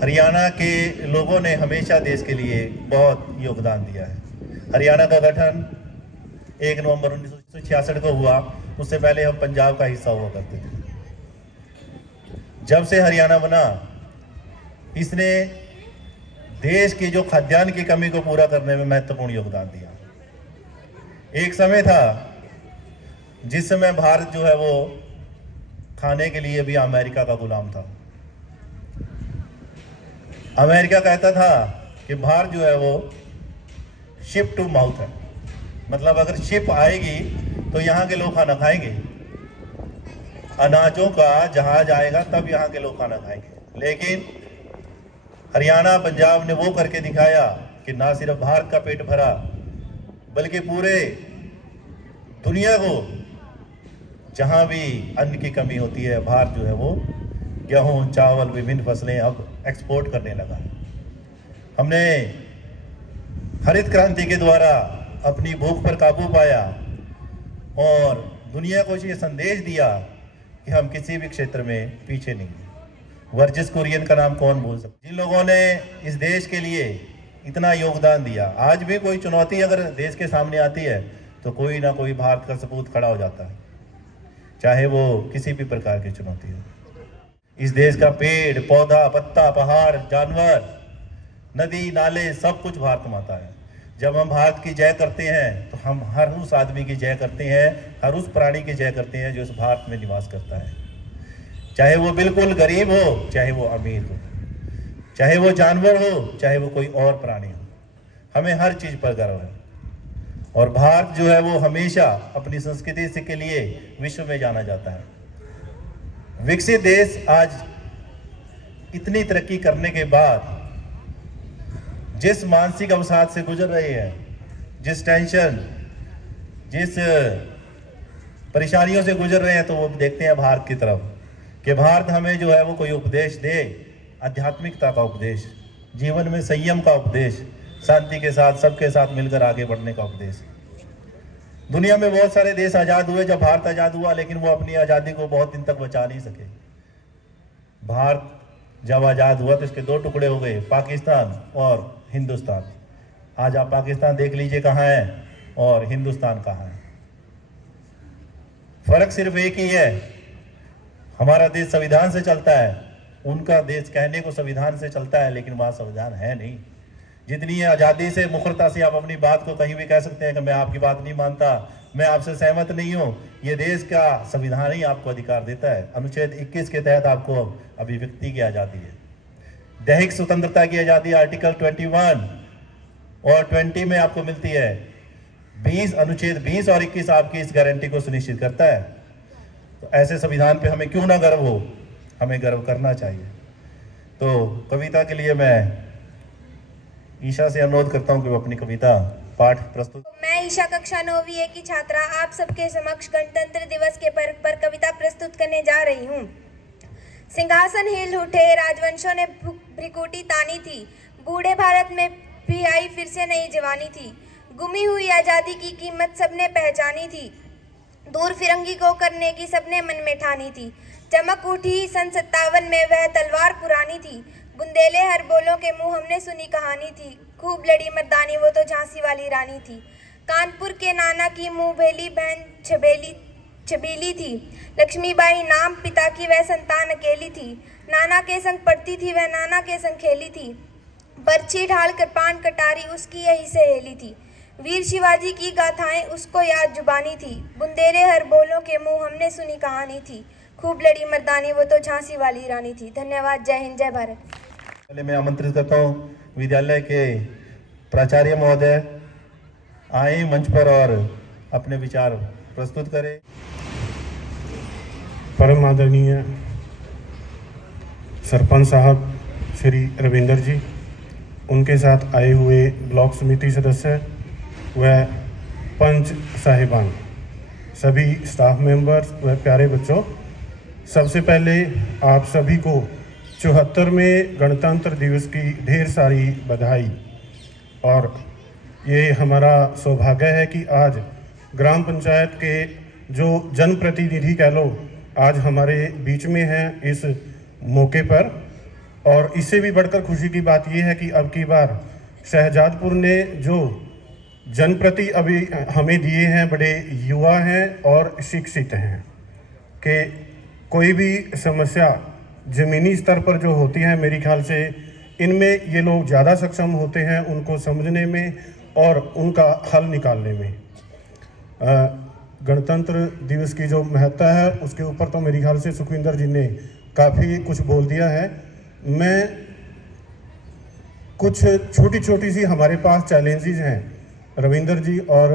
हरियाणा के लोगों ने हमेशा देश के लिए बहुत योगदान दिया है। हरियाणा का गठन 1 नवंबर 1966 को हुआ, उससे पहले हम पंजाब का हिस्सा हुआ करते थे। जब से हरियाणा बना, इसने देश की जो खाद्यान्न की कमी को पूरा करने में महत्वपूर्ण योगदान दिया। एक समय था जिस समय भारत जो है वो खाने के लिए भी अमेरिका का गुलाम था। अमेरिका कहता था कि भारत जो है वो शिप टू माउथ है, मतलब अगर शिप आएगी तो यहाँ के लोग खाना खाएंगे, अनाजों का जहाज आएगा तब यहाँ के लोग खाना खाएंगे। लेकिन हरियाणा पंजाब ने वो करके दिखाया कि ना सिर्फ भारत का पेट भरा, बल्कि पूरे दुनिया को जहाँ भी अन्न की कमी होती है, भारत जो है वो गेहूँ, चावल, विभिन्न फसलें अब एक्सपोर्ट करने लगा है। हमने हरित क्रांति के द्वारा अपनी भूख पर काबू पाया और दुनिया को ये संदेश दिया कि हम किसी भी क्षेत्र में पीछे नहीं हैं। वर्जिस कुरियन का नाम कौन भूल सकता। जिन लोगों ने इस देश के लिए इतना योगदान दिया, आज भी कोई चुनौती अगर देश के सामने आती है तो कोई ना कोई भारत का सपूत खड़ा हो जाता है, चाहे वो किसी भी प्रकार की चुनौती हो। इस देश का पेड़ पौधा, पत्ता, पहाड़, जानवर, नदी, नाले, सब कुछ भारत माता है। जब हम भारत की जय करते हैं तो हम हर उस आदमी की जय करते हैं, हर उस प्राणी की जय करते हैं जो इस भारत में निवास करता है। चाहे वो बिल्कुल गरीब हो, चाहे वो अमीर हो, चाहे वो जानवर हो, चाहे वो कोई और प्राणी हो, हमें हर चीज़ पर गर्व है। और भारत जो है वो हमेशा अपनी संस्कृति से के लिए विश्व में जाना जाता है। विकसित देश आज इतनी तरक्की करने के बाद जिस मानसिक अवसाद से गुजर रहे हैं, जिस टेंशन, जिस परेशानियों से गुजर रहे हैं, तो वो देखते हैं भारत की तरफ कि भारत हमें जो है वो कोई उपदेश दे, आध्यात्मिकता का उपदेश, जीवन में संयम का उपदेश, शांति के साथ सबके साथ मिलकर आगे बढ़ने का उपदेश। दुनिया में बहुत सारे देश आज़ाद हुए जब भारत आज़ाद हुआ, लेकिन वो अपनी आज़ादी को बहुत दिन तक बचा नहीं सके। भारत जब आज़ाद हुआ तो इसके 2 टुकड़े हो गए, पाकिस्तान और हिंदुस्तान। आज आप पाकिस्तान देख लीजिए कहाँ है और हिंदुस्तान कहाँ है। फर्क सिर्फ एक ही है, हमारा देश संविधान से चलता है, उनका देश कहने को संविधान से चलता है लेकिन वहाँ संविधान है नहीं। जितनी आज़ादी से, मुखरता से आप अपनी बात को कहीं भी कह सकते हैं कि मैं आपकी बात नहीं मानता, मैं आपसे सहमत नहीं हूँ, ये देश का संविधान ही आपको अधिकार देता है। अनुच्छेद 21 के तहत आपको अभिव्यक्ति की आज़ादी है, दैहिक स्वतंत्रता की आज़ादी आर्टिकल 21 और 20 में आपको मिलती है। 20 अनुच्छेद 20 और 21 आपकी इस गारंटी को सुनिश्चित करता है। तो ऐसे संविधान पे हमें क्यों ना गर्व हो, हमें गर्व करना चाहिए। तो कविता के लिए मैं ईशा से अनुरोध करता हूं कि वो अपनी कविता पाठ प्रस्तुत। मैं ईशा कक्षा 9वीं ए की छात्रा आप सबके समक्ष गणतंत्र दिवस के पर्व पर कविता प्रस्तुत करने जा रही हूँ। सिंहासन हिल उठे, राजवंशों ने भ्रिकुटी तानी थी, बूढ़े भारत में भी आई फिर से नई जवानी थी। गुमी हुई आज़ादी की कीमत सबने पहचानी थी, दूर फिरंगी को करने की सबने मन में ठानी थी। चमक उठी सन 57 में वह तलवार पुरानी थी, बुंदेले हर बोलों के मुंह हमने सुनी कहानी थी। खूब लड़ी मर्दानी वो तो झांसी वाली रानी थी। कानपुर के नाना की मुँह भेली बहन छबीली थी, लक्ष्मीबाई नाम पिता की वह संतान अकेली थी। नाना के संग पढ़ती थी वह, नाना के संग खेली थी, बर्छी ढाल कृपान कटारी उसकी यही सहेली थी। वीर शिवाजी की गाथाएं उसको याद जुबानी थी, बुंदेले हर बोलों के मुंह हमने सुनी कहानी थी। खूब लड़ी मर्दानी वो तो झांसी वाली रानी थी। धन्यवाद। जय हिंद, जय भारत। पहले मैं आमंत्रित करता हूँ विद्यालय के प्राचार्य महोदय आए मंच पर और अपने विचार प्रस्तुत करें। परम आदरणीय सरपंच साहब श्री रविंदर जी, उनके साथ आए हुए ब्लॉक समिति सदस्य व पंच साहिबान, सभी स्टाफ मेंबर्स व प्यारे बच्चों, सबसे पहले आप सभी को 74वें गणतंत्र दिवस की ढेर सारी बधाई। और ये हमारा सौभाग्य है कि आज ग्राम पंचायत के जो जनप्रतिनिधि कह लो आज हमारे बीच में हैं इस मौके पर। और इससे भी बढ़कर खुशी की बात ये है कि अब की बार शहजादपुर ने जो जनप्रति अभी हमें दिए हैं बड़े युवा हैं और शिक्षित हैं, कि कोई भी समस्या ज़मीनी स्तर पर जो होती है मेरे ख्याल से इनमें ये लोग ज़्यादा सक्षम होते हैं उनको समझने में और उनका हल निकालने में। गणतंत्र दिवस की जो महत्ता है उसके ऊपर तो मेरे ख्याल से सुखविंदर जी ने काफ़ी कुछ बोल दिया है। मैं कुछ छोटी छोटी सी हमारे पास चैलेंजेस हैं, रविंदर जी और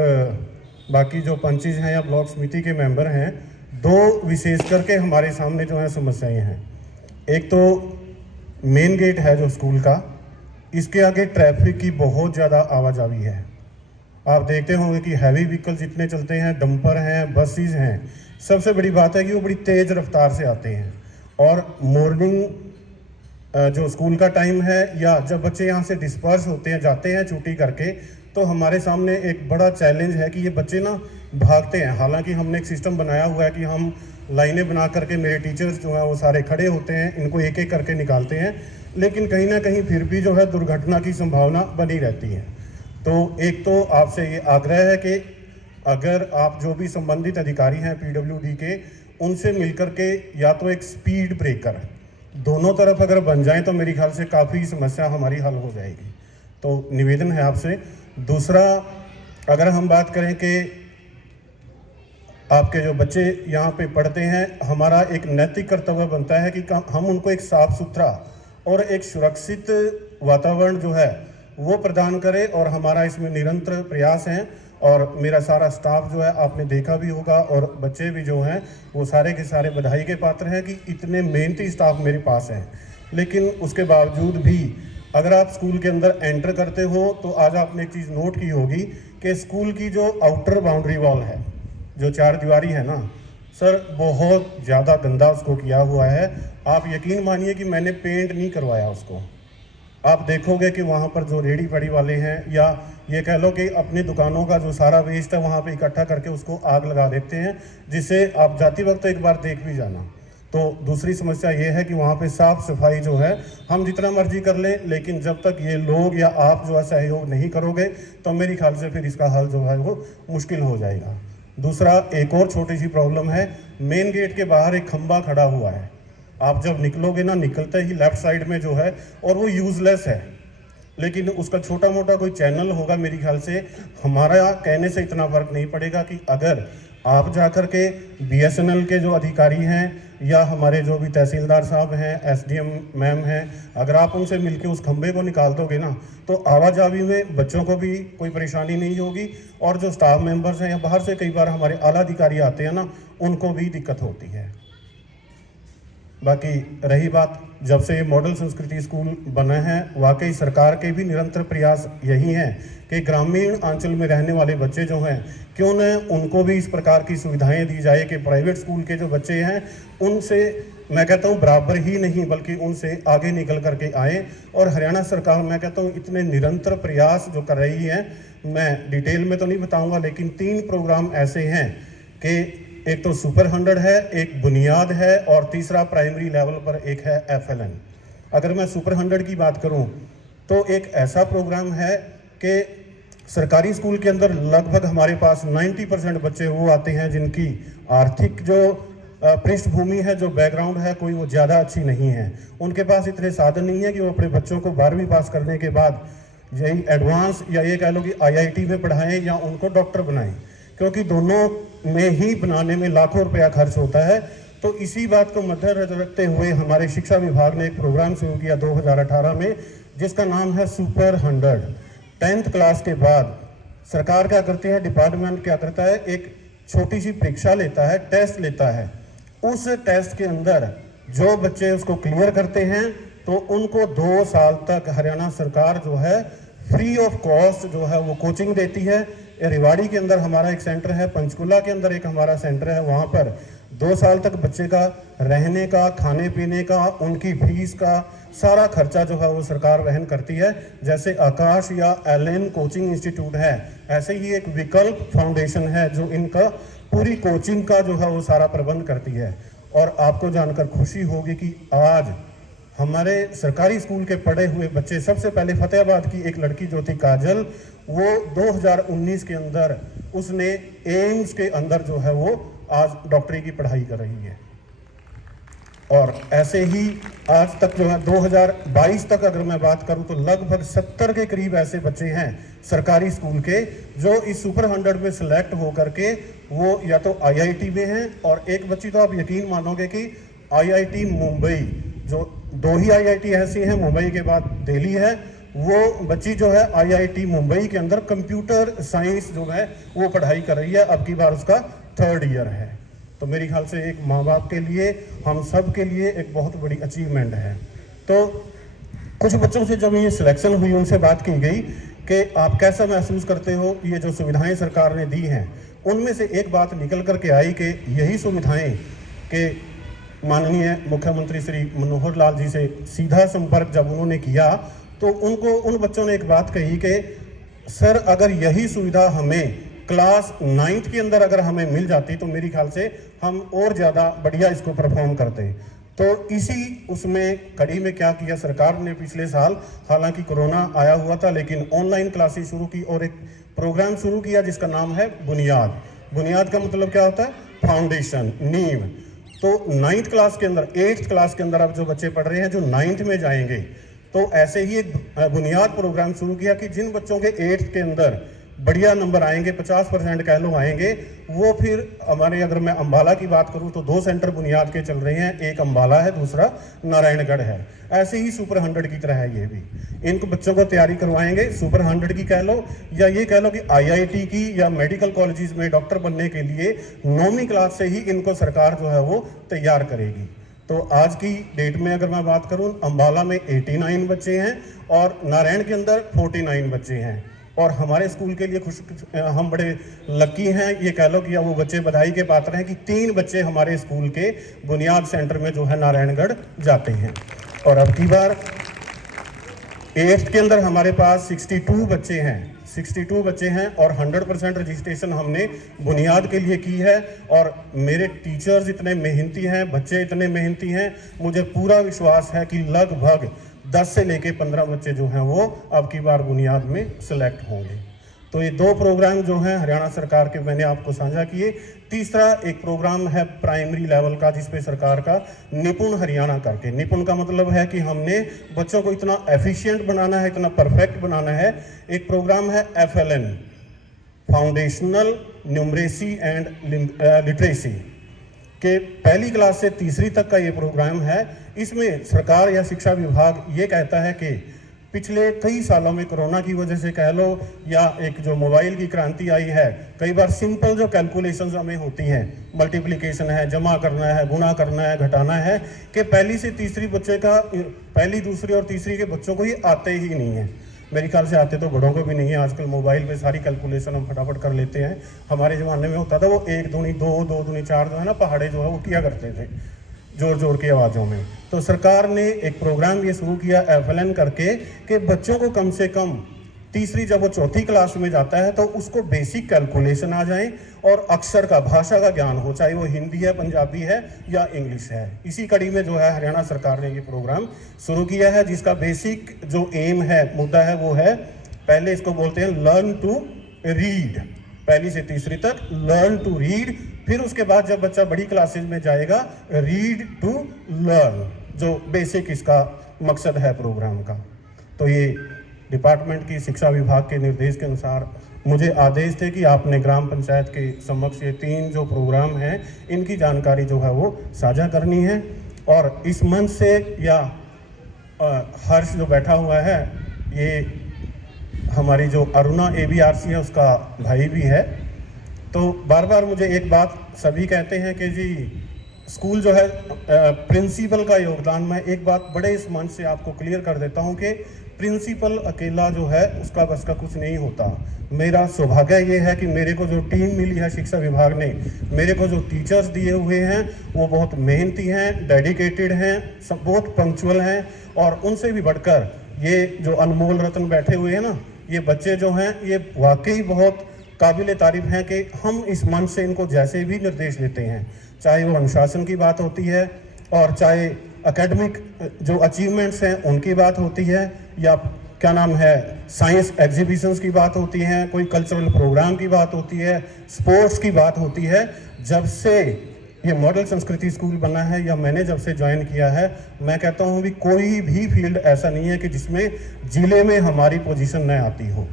बाकी जो पंचेस हैं या ब्लॉक समिति के मेंबर हैं, दो विशेष करके हमारे सामने जो है समस्याएं हैं। एक तो मेन गेट है जो स्कूल का, इसके आगे ट्रैफिक की बहुत ज़्यादा आवाजाही है। आप देखते होंगे कि हैवी व्हीकल जितने चलते हैं, डंपर हैं, बसेस हैं, सबसे बड़ी बात है कि वो बड़ी तेज़ रफ्तार से आते हैं। और मॉर्निंग जो स्कूल का टाइम है या जब बच्चे यहाँ से डिस्पर्स होते हैं, जाते हैं छुट्टी करके, तो हमारे सामने एक बड़ा चैलेंज है कि ये बच्चे ना भागते हैं। हालांकि हमने एक सिस्टम बनाया हुआ है कि हम लाइनें बना करके मेरे टीचर्स जो हैं वो सारे खड़े होते हैं, इनको एक एक करके निकालते हैं, लेकिन कहीं ना कहीं फिर भी जो है दुर्घटना की संभावना बनी रहती है। तो एक तो आपसे ये आग्रह है कि अगर आप जो भी संबंधित अधिकारी हैं PWD के, उनसे मिलकर के या तो एक स्पीड ब्रेकर दोनों तरफ अगर बन जाएं तो मेरे ख्याल से काफ़ी समस्या हमारी हल हो जाएगी। तो निवेदन है आपसे। दूसरा, अगर हम बात करें कि आपके जो बच्चे यहाँ पे पढ़ते हैं, हमारा एक नैतिक कर्तव्य बनता है कि हम उनको एक साफ सुथरा और एक सुरक्षित वातावरण जो है वो प्रदान करें, और हमारा इसमें निरंतर प्रयास हैं। और मेरा सारा स्टाफ जो है आपने देखा भी होगा, और बच्चे भी जो हैं वो सारे के सारे बधाई के पात्र हैं कि इतने मेहनती स्टाफ मेरे पास हैं। लेकिन उसके बावजूद भी अगर आप स्कूल के अंदर एंटर करते हो तो आज आपने एक चीज़ नोट की होगी कि स्कूल की जो आउटर बाउंड्री वॉल है, जो 4 दीवारी है ना सर, बहुत ज़्यादा गंदा उसको किया हुआ है। आप यकीन मानिए कि मैंने पेंट नहीं करवाया उसको। आप देखोगे कि वहाँ पर जो रेडी फड़ी वाले हैं, या ये कह लो कि अपनी दुकानों का जो सारा वेस्ट है वहाँ पे इकट्ठा करके उसको आग लगा देते हैं, जिसे आप जाती वक्त एक बार देख भी जाना। तो दूसरी समस्या ये है कि वहाँ पे साफ़ सफाई जो है हम जितना मर्जी कर लें, लेकिन जब तक ये लोग या आप जो है सहयोग नहीं करोगे तो मेरे ख्याल से फिर इसका हल जो है वो मुश्किल हो जाएगा। दूसरा, एक और छोटी सी प्रॉब्लम है, मेन गेट के बाहर एक खंबा खड़ा हुआ है। आप जब निकलोगे ना, निकलते ही लेफ्ट साइड में जो है, और वो यूज़लेस है, लेकिन उसका छोटा मोटा कोई चैनल होगा, मेरे ख्याल से हमारा कहने से इतना फर्क नहीं पड़ेगा कि अगर आप जाकर के BSNL के जो अधिकारी हैं या हमारे जो भी तहसीलदार साहब हैं, SDM मैम हैं, अगर आप उनसे मिलके उस खंबे को निकाल दोगे ना, तो आवाजाही में बच्चों को भी कोई परेशानी नहीं होगी, और जो स्टाफ मेंबर्स हैं या बाहर से कई बार हमारे आला अधिकारी आते हैं ना, उनको भी दिक्कत होती है। बाकी रही बात, जब से ये मॉडल संस्कृति स्कूल बना है, वाकई सरकार के भी निरंतर प्रयास यही हैं कि ग्रामीण अंचल में रहने वाले बच्चे जो हैं, क्यों न उनको भी इस प्रकार की सुविधाएं दी जाए कि प्राइवेट स्कूल के जो बच्चे हैं उनसे, मैं कहता हूँ बराबर ही नहीं बल्कि उनसे आगे निकल करके आए। और हरियाणा सरकार, मैं कहता हूँ, इतने निरंतर प्रयास जो कर रही है, मैं डिटेल में तो नहीं बताऊँगा, लेकिन 3 प्रोग्राम ऐसे हैं कि एक तो सुपर 100 है, एक बुनियाद है, और तीसरा प्राइमरी लेवल पर एक है FLN। अगर मैं सुपर 100 की बात करूं तो एक ऐसा प्रोग्राम है कि सरकारी स्कूल के अंदर लगभग हमारे पास 90% बच्चे वो आते हैं जिनकी आर्थिक जो पृष्ठभूमि है, जो बैकग्राउंड है, कोई वो ज़्यादा अच्छी नहीं है। उनके पास इतने साधन नहीं है कि वो अपने बच्चों को 12वीं पास करने के बाद यही एडवांस या ये कह लो कि IIT में पढ़ाएं या उनको डॉक्टर बनाएं, क्योंकि दोनों में ही बनाने में लाखों रुपया खर्च होता है। तो इसी बात को मद्देनजर रखते हुए हमारे शिक्षा विभाग ने एक प्रोग्राम शुरू किया 2018 में, जिसका नाम है सुपर 100। 10th क्लास के बाद सरकार क्या करती है, डिपार्टमेंट क्या करता है, एक छोटी सी परीक्षा लेता है, टेस्ट लेता है, उस टेस्ट के अंदर जो बच्चे उसको क्लियर करते हैं तो उनको 2 साल तक हरियाणा सरकार जो है फ्री ऑफ कॉस्ट जो है वो कोचिंग देती है। रेवाड़ी के अंदर हमारा एक सेंटर है, पंचकुला के अंदर एक हमारा सेंटर है, वहाँ पर 2 साल तक बच्चे का रहने का, खाने पीने का, उनकी फीस का सारा खर्चा जो है वो सरकार वहन करती है। जैसे आकाश या एलएन कोचिंग इंस्टीट्यूट है, ऐसे ही एक विकल्प फाउंडेशन है जो इनका पूरी कोचिंग का जो है वो सारा प्रबंध करती है। और आपको जानकर खुशी होगी कि आज हमारे सरकारी स्कूल के पढ़े हुए बच्चे, सबसे पहले फतेहाबाद की एक लड़की जो थी काजल, वो 2019 के अंदर उसने एम्स के अंदर जो है वो आज डॉक्टरी की पढ़ाई कर रही है। और ऐसे ही आज तक जो है 2022 तक अगर मैं बात करूं तो लगभग 70 के करीब ऐसे बच्चे हैं सरकारी स्कूल के जो इस सुपर 100 में सिलेक्ट होकर के वो या तो आईआईटी में हैं, और एक बच्ची तो आप यकीन मानोगे कि आईआईटी मुंबई, जो 2 ही आईआईटी ऐसी हैं, मुंबई के बाद दिल्ली है, वो बच्ची जो है आईआईटी मुंबई के अंदर कंप्यूटर साइंस जो है वो पढ़ाई कर रही है। अब की बार उसका 3rd ईयर है। तो मेरे ख्याल से एक माँ बाप के लिए, हम सब के लिए एक बहुत बड़ी अचीवमेंट है। तो कुछ बच्चों से जब ये सिलेक्शन हुई, उनसे बात की गई कि आप कैसा महसूस करते हो ये जो सुविधाएं सरकार ने दी हैं। उनमें से एक बात निकल कर के आई कि यही सुविधाएं के माननीय मुख्यमंत्री श्री मनोहर लाल जी से सीधा संपर्क जब उन्होंने किया तो उनको उन बच्चों ने एक बात कही कि सर अगर यही सुविधा हमें क्लास 9th के अंदर अगर हमें मिल जाती तो मेरे ख्याल से हम और ज़्यादा बढ़िया इसको परफॉर्म करते। तो इसी उसमें कड़ी में क्या किया सरकार ने पिछले साल, हालांकि कोरोना आया हुआ था, लेकिन ऑनलाइन क्लासेस शुरू की और एक प्रोग्राम शुरू किया जिसका नाम है बुनियाद। बुनियाद का मतलब क्या होता है? फाउंडेशन, नींव। तो 9th क्लास के अंदर, 8th क्लास के अंदर अब जो बच्चे पढ़ रहे हैं जो 9th में जाएंगे, तो ऐसे ही एक बुनियाद प्रोग्राम शुरू किया कि जिन बच्चों के 8th के अंदर बढ़िया नंबर आएंगे, 50% कह लो आएंगे, वो फिर हमारे, अगर मैं अंबाला की बात करूं तो 2 सेंटर बुनियाद के चल रहे हैं, एक अंबाला है, दूसरा नारायणगढ़ है। ऐसे ही सुपर 100 की तरह है ये भी। इनको बच्चों को तैयारी करवाएंगे सुपर 100 की कह लो, या ये कह लो कि आईआईटी की या मेडिकल कॉलेजेस में डॉक्टर बनने के लिए 9वीं क्लास से ही इनको सरकार जो है वो तैयार करेगी। तो आज की डेट में अगर मैं बात करूं, अंबाला में 89 बच्चे हैं और नारायण के अंदर 49 बच्चे हैं। और हमारे स्कूल के लिए हम बड़े लकी हैं, ये कह लो कि वो बच्चे बधाई के पात्र हैं कि 3 बच्चे हमारे स्कूल के बुनियाद सेंटर में जो है नारायणगढ़ जाते हैं। और अब की बार 8th के अंदर हमारे पास 62 बच्चे हैं, 62 बच्चे हैं और 100% रजिस्ट्रेशन हमने बुनियाद के लिए की है। और मेरे टीचर्स इतने मेहनती हैं, बच्चे इतने मेहनती हैं, मुझे पूरा विश्वास है कि लगभग 10 से लेके 15 बच्चे जो हैं वो अब की बार बुनियाद में सिलेक्ट होंगे। तो ये 2 प्रोग्राम जो हैं हरियाणा सरकार के मैंने आपको साझा किए। तीसरा एक प्रोग्राम है प्राइमरी लेवल का, जिसपे सरकार का निपुण हरियाणा करके, निपुण का मतलब है कि हमने बच्चों को इतना एफिशिएंट बनाना है, इतना परफेक्ट बनाना है। एक प्रोग्राम है FLN, foundational numeracy and literacy, के 1ली क्लास से 3री तक का ये प्रोग्राम है। इसमें सरकार या शिक्षा विभाग ये कहता है कि पिछले कई सालों में कोरोना की वजह से कह लो या एक जो मोबाइल की क्रांति आई है, कई बार सिंपल जो कैलकुलेशंस हमें होती हैं, मल्टीप्लिकेशन है, जमा करना है, गुणा करना है, घटाना है, कि 1ली से 3री बच्चे का, 1ली, 2री और 3री के बच्चों को ये आते ही नहीं है। मेरे ख्याल से आते तो बड़ों को भी नहीं है। आजकल मोबाइल पे सारी कैलकुलेशन हम फटाफट कर लेते हैं। हमारे ज़माने में होता था वो 1 दूनी 2, 2 दूनी 4 जो है ना, पहाड़े जो है वो किया करते थे जोर जोर की आवाज़ों में। तो सरकार ने एक प्रोग्राम ये शुरू किया FLN करके कि बच्चों को कम से कम 3री जब वो 4थी क्लास में जाता है तो उसको बेसिक कैलकुलेशन आ जाए और अक्षर का, भाषा का ज्ञान हो, चाहे वो हिंदी है, पंजाबी है या इंग्लिश है। इसी कड़ी में जो है हरियाणा सरकार ने ये प्रोग्राम शुरू किया है, जिसका बेसिक जो एम है, मुद्दा है, वो है, पहले इसको बोलते हैं लर्न टू रीड, 1ली से 3री तक लर्न टू रीड। फिर उसके बाद जब बच्चा बड़ी क्लासेज में जाएगा, रीड टू लर्न, जो बेसिक इसका मकसद है प्रोग्राम का। तो ये डिपार्टमेंट की शिक्षा विभाग के निर्देश के अनुसार मुझे आदेश थे कि आपने ग्राम पंचायत के समक्ष ये 3 जो प्रोग्राम हैं इनकी जानकारी जो है वो साझा करनी है। और इस मंच से या हर्ष जो बैठा हुआ है, ये हमारी जो अरुणा ABRC है उसका भाई भी है। तो बार बार मुझे एक बात सभी कहते हैं कि जी स्कूल जो है प्रिंसिपल का योगदान, मैं एक बात बड़े इस मंच से आपको क्लियर कर देता हूं कि प्रिंसिपल अकेला जो है उसका बस का कुछ नहीं होता। मेरा सौभाग्य ये है कि मेरे को जो टीम मिली है शिक्षा विभाग ने, मेरे को जो टीचर्स दिए हुए हैं वो बहुत मेहनती हैं, डेडिकेटेड हैं, सब बहुत पंक्चुअल हैं, और उनसे भी बढ़कर ये जो अनमोल रत्न बैठे हुए हैं ना, ये बच्चे जो हैं ये वाकई बहुत काबिल तारीफ हैं कि हम इस मंच से इनको जैसे भी निर्देश देते हैं, चाहे वो अनुशासन की बात होती है और चाहे एकेडमिक जो अचीवमेंट्स हैं उनकी बात होती है, या क्या नाम है साइंस एग्जीबिशंस की बात होती है, कोई कल्चरल प्रोग्राम की बात होती है, स्पोर्ट्स की बात होती है। जब से ये मॉडल संस्कृति स्कूल बना है या मैंने जब से ज्वाइन किया है, मैं कहता हूँ भी कोई भी फील्ड ऐसा नहीं है कि जिसमें ज़िले में हमारी पोजीशन न आती हो।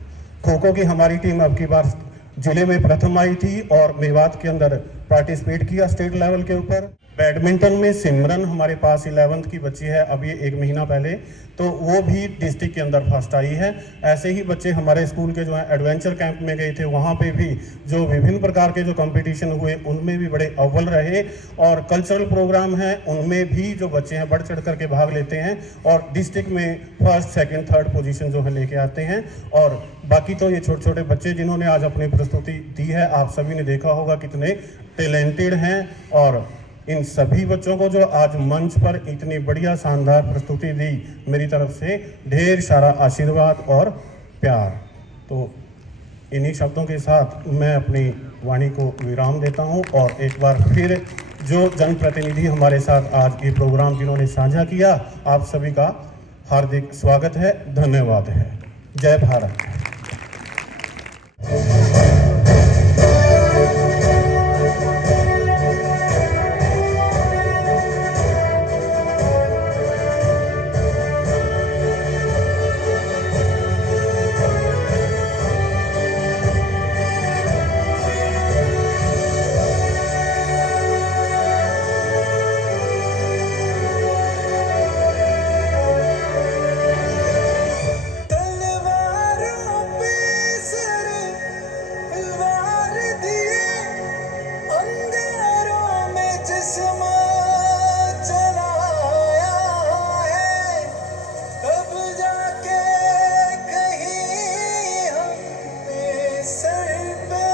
खो खो की हमारी टीम अब की बार ज़िले में प्रथम आई थी और मेवात के अंदर पार्टिसिपेट किया स्टेट लेवल के ऊपर। बैडमिंटन में सिमरन हमारे पास 11th की बच्ची है, अभी 1 महीना पहले, तो वो भी डिस्ट्रिक्ट के अंदर फर्स्ट आई है। ऐसे ही बच्चे हमारे स्कूल के जो है एडवेंचर कैंप में गए थे, वहाँ पे भी जो विभिन्न प्रकार के जो कंपटीशन हुए उनमें भी बड़े अव्वल रहे, और कल्चरल प्रोग्राम हैं उनमें भी जो बच्चे हैं बढ़ चढ़ करके भाग लेते हैं और डिस्ट्रिक्ट में फर्स्ट, सेकंड, थर्ड पोजीशन जो है लेके आते हैं। और बाकी तो ये छोटे छोटे बच्चे जिन्होंने आज अपनी प्रस्तुति दी है, आप सभी ने देखा होगा कितने टैलेंटेड हैं, और इन सभी बच्चों को जो आज मंच पर इतनी बढ़िया शानदार प्रस्तुति दी, मेरी तरफ से ढेर सारा आशीर्वाद और प्यार। तो इन्हीं शब्दों के साथ मैं अपनी वाणी को विराम देता हूं, और एक बार फिर जो जनप्रतिनिधि हमारे साथ आज ये प्रोग्राम जिन्होंने साझा किया, आप सभी का हार्दिक स्वागत है, धन्यवाद है। जय भारत। तलवारों पे सर वार दिए, अंधेरों में जिस्म जलाया है, तब जाके कहीं हमने सर पे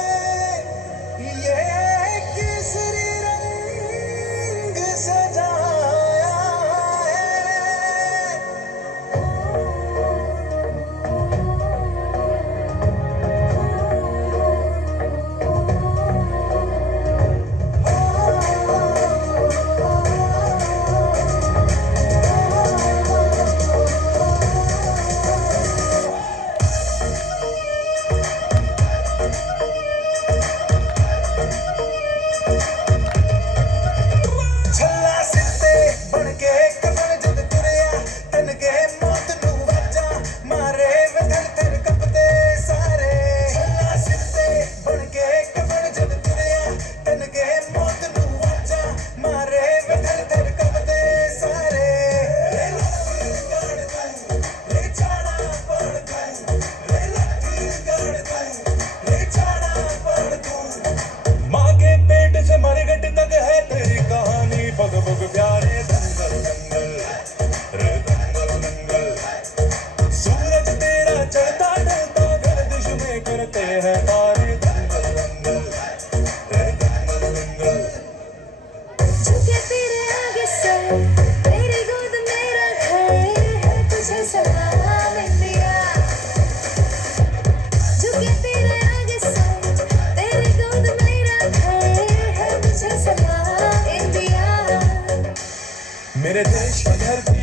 ये केसरी रंग सजाया है। छल्ला सिੱਤੇ बन के कफन जद तुरिया, तन के मौत नू वाजा मारे वे थर थर कपदे सारे। छल्ला सिੱਤੇ बन के कफन जद तुरिया, तन के मौत नू वाजा मारे वे थर थर कपदे सारे। रे लठी गाड़ तू रे छाड़ा पड़ तू, रे लठी गाड़ तू रे छाड़ा पड़ तू। माँ के पेट से मरघट तक है तेरी कहानी, बग बग प्यारे दंगल दंगल रे दंगल दंगल। सूरज तेरा चढ़ता ढलता गर्दिश में करते हैं तारे, दंगल दंगल रे दंगल दंगल। झुके तेरे आगे सर, तेरी गोद मेरा घर है, तुझे सलाम इंडिया। झुके तेरे आगे सर, तेरी गोद मेरा घर है, तुझे सलाम इंडिया। मेरे देश की धरती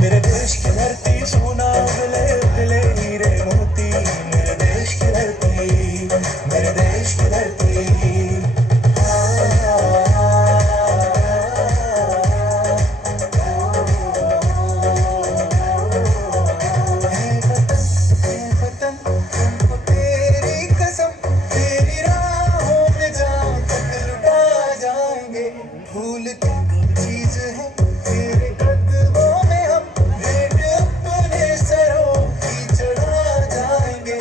मेरे देश की धरती, सोना उगले उगले हीरे मोती। मेरे देश की धरती, मेरे देश की धरती। है वतन तेरी कसम, तेरी राहों में जाऊं तक लुटा जाएंगे। भूल क्या चीज है तेरे कदमों में, हम भेंट अपने सरों की चढ़ा जाएंगे।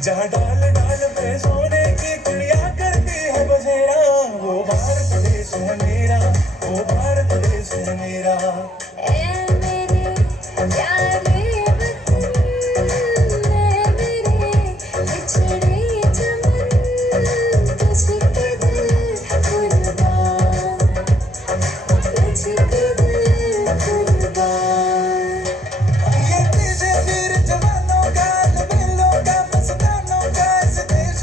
जहाँ डाल डाल पे सोने की कुड़िया करती है बसेरा, वो भारत देश है मेरा, वो भारत देश है मेरा। ऐ मेरे प्यारे वतन, ऐ मेरे बिछड़े चमन, तुझके दिल कुर्बान, तुझके दिल कुर्बान। ये देश है वीर जवानों का, लबेलों का, मस्तानों का, इस देश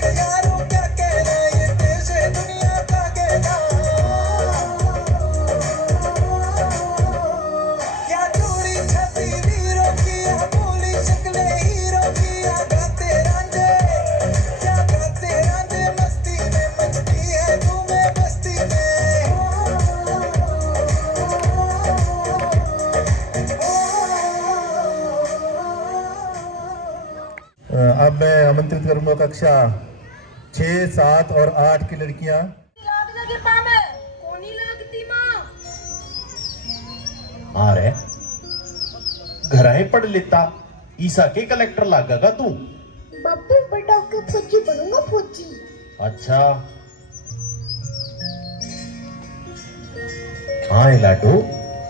का यारों क्या कहना, ये देश है दुनिया का कहना। क्या चोरी छाती वीरों की, यहाँ बोली शक्लें हीरों की, यहाँ गाते रांझे, क्या गाते रांझे मस्ती में, मचती है धूमें बस्ती में। अब मैं आमंत्रित करूंगा कक्षा 6, 7 और 8 की लड़कियां। कोनी लागती माँ। आ रहे घराए पढ़ लेता ईसा के कलेक्टर लागेगा तू। बापू बड़ा के फौजी बनूंगा, फौजी। अच्छा हाँ लाडो,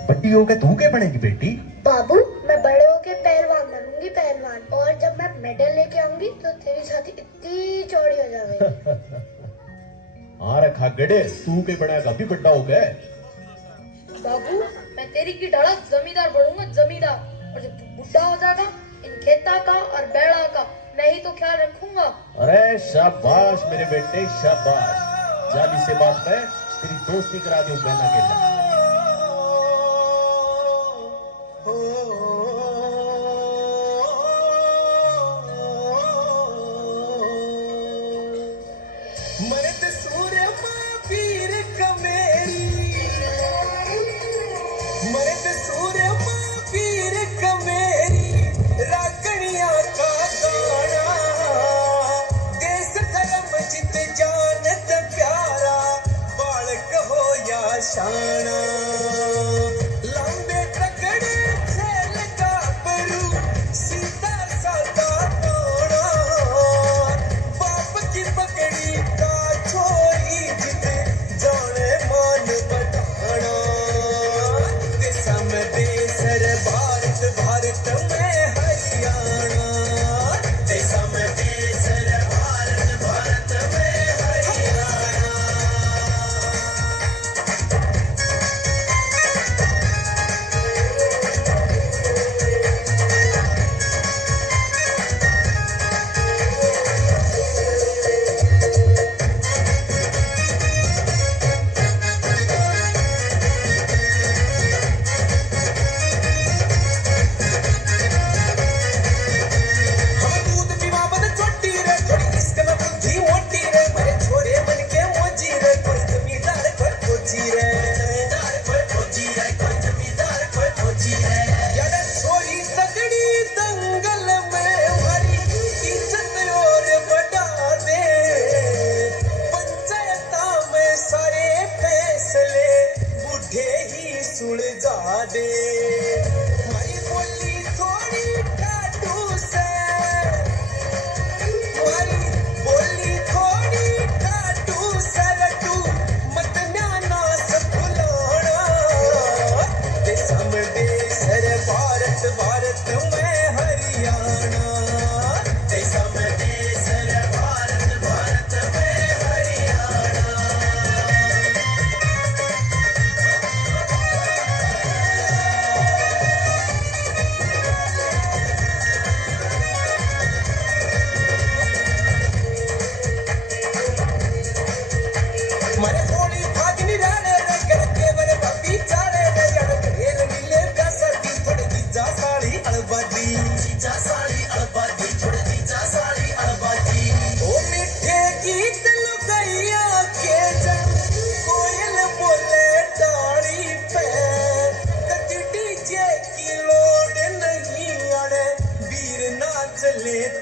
बड्डी हो के तू क्या बनेगी बेटी? बाबू मैं बड़े होके पहलवान बनूंगी, पहलवान। और जब मैं मेडल लेके आऊंगी तो तेरी छाती इतनी चौड़ी हो जाएगी। हाँ रखा गड़े, तू के बनेगा भी बड्डा हो गए। बाबू मैं तेरी की ढाला जमींदार बनूंगा, जमींदार। और जब तू बुढ़ा हो जाएगा, इन खेता का और बैड़ा का मैं ही तो ख्याल रखूंगा। अरे शाबाश मेरे बेटे शाबाश, जाली से बात है, तेरी दोस्ती करा दूं बहना के लिए। मरद सूर्य पीर कमेरी, मरद सूर्य पीर कमेरी, रागणिया का गाना, देश धर्म जित जानत प्यारा, बालक हो या शाना। लंबे तकड़े खेल का परू, सीधा साधा तोड़ा, बाप की पकड़ी का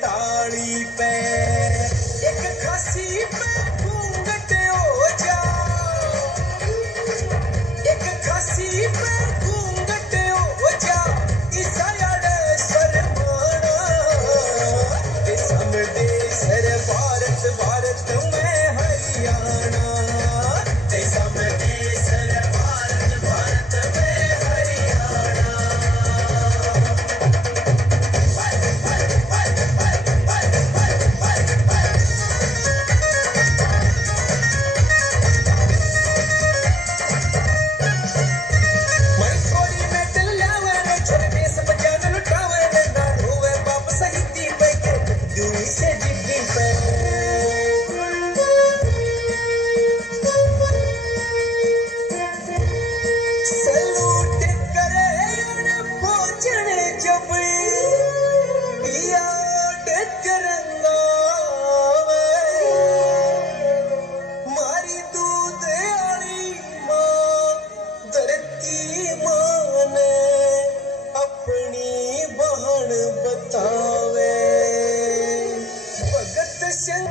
ताली पे एक खासी पे घूंघट हो जा एक खासी पे घूंघट हो जा ईसायाड़े शर्माना ते समझे सर भारत भारत में हरियाणा ते समझे सर भारत भारत में हरियाणा मरकोरी में टल्लावे रे छोरे देश बजान लुटावे रे ना रोवे बाप सहिती पे के दूरी से जिद्दी पे सलूट करे अन पहुंचण जब याद करंगा मारी दूध आली मां धरती मां ने अपनी बहन बतावे भगत सिंह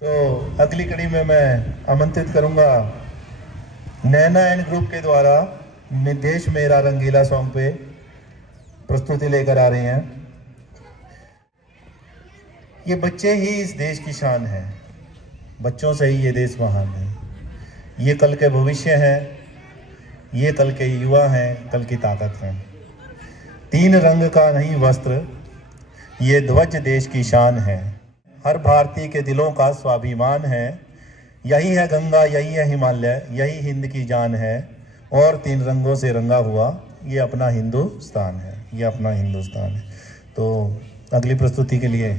तो अगली कड़ी में मैं आमंत्रित करूंगा नैना एंड ग्रुप के द्वारा देश मेरा रंगीला सॉन्ग पे प्रस्तुति लेकर आ रहे हैं। ये बच्चे ही इस देश की शान है, बच्चों से ही ये देश महान है। ये कल के भविष्य हैं, ये कल के युवा हैं, कल की ताकत हैं। तीन रंग का नहीं वस्त्र, ये ध्वज देश की शान है। हर भारतीय के दिलों का स्वाभिमान है। यही है गंगा, यही है हिमालय, यही हिंद की जान है। और तीन रंगों से रंगा हुआ ये अपना हिंदुस्तान है, ये अपना हिंदुस्तान है। तो अगली प्रस्तुति के लिए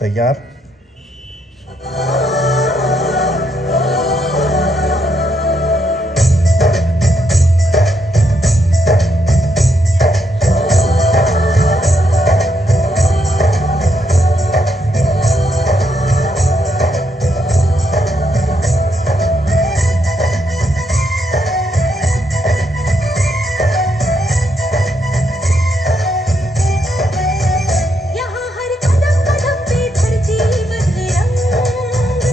तैयार। यहाँ हर कदम कदम पे धरती बदले रंग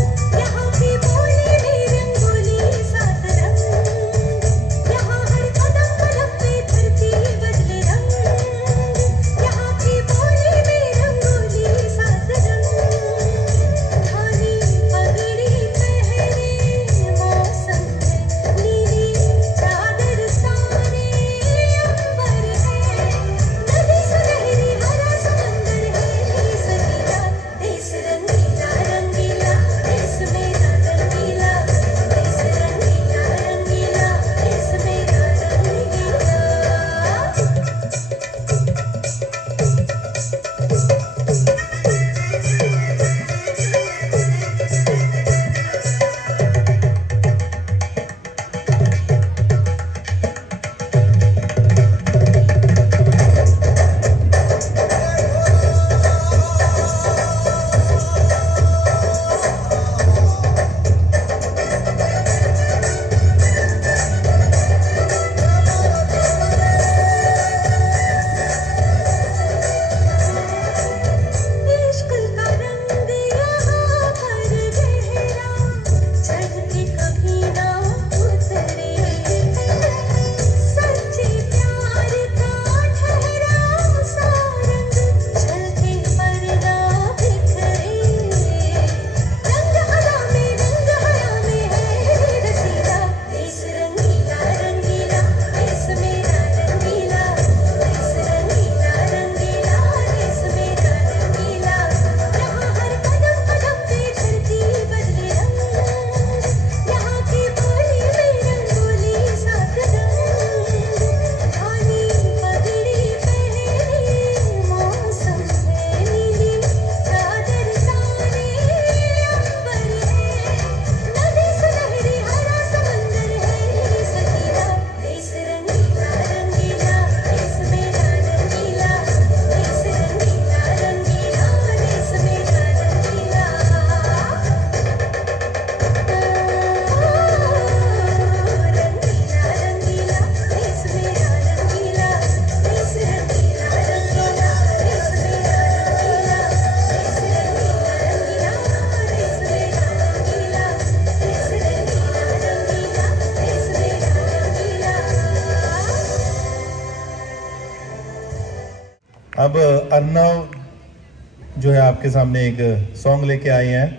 अर्नव जो है आपके सामने एक सॉन्ग लेके आए हैं,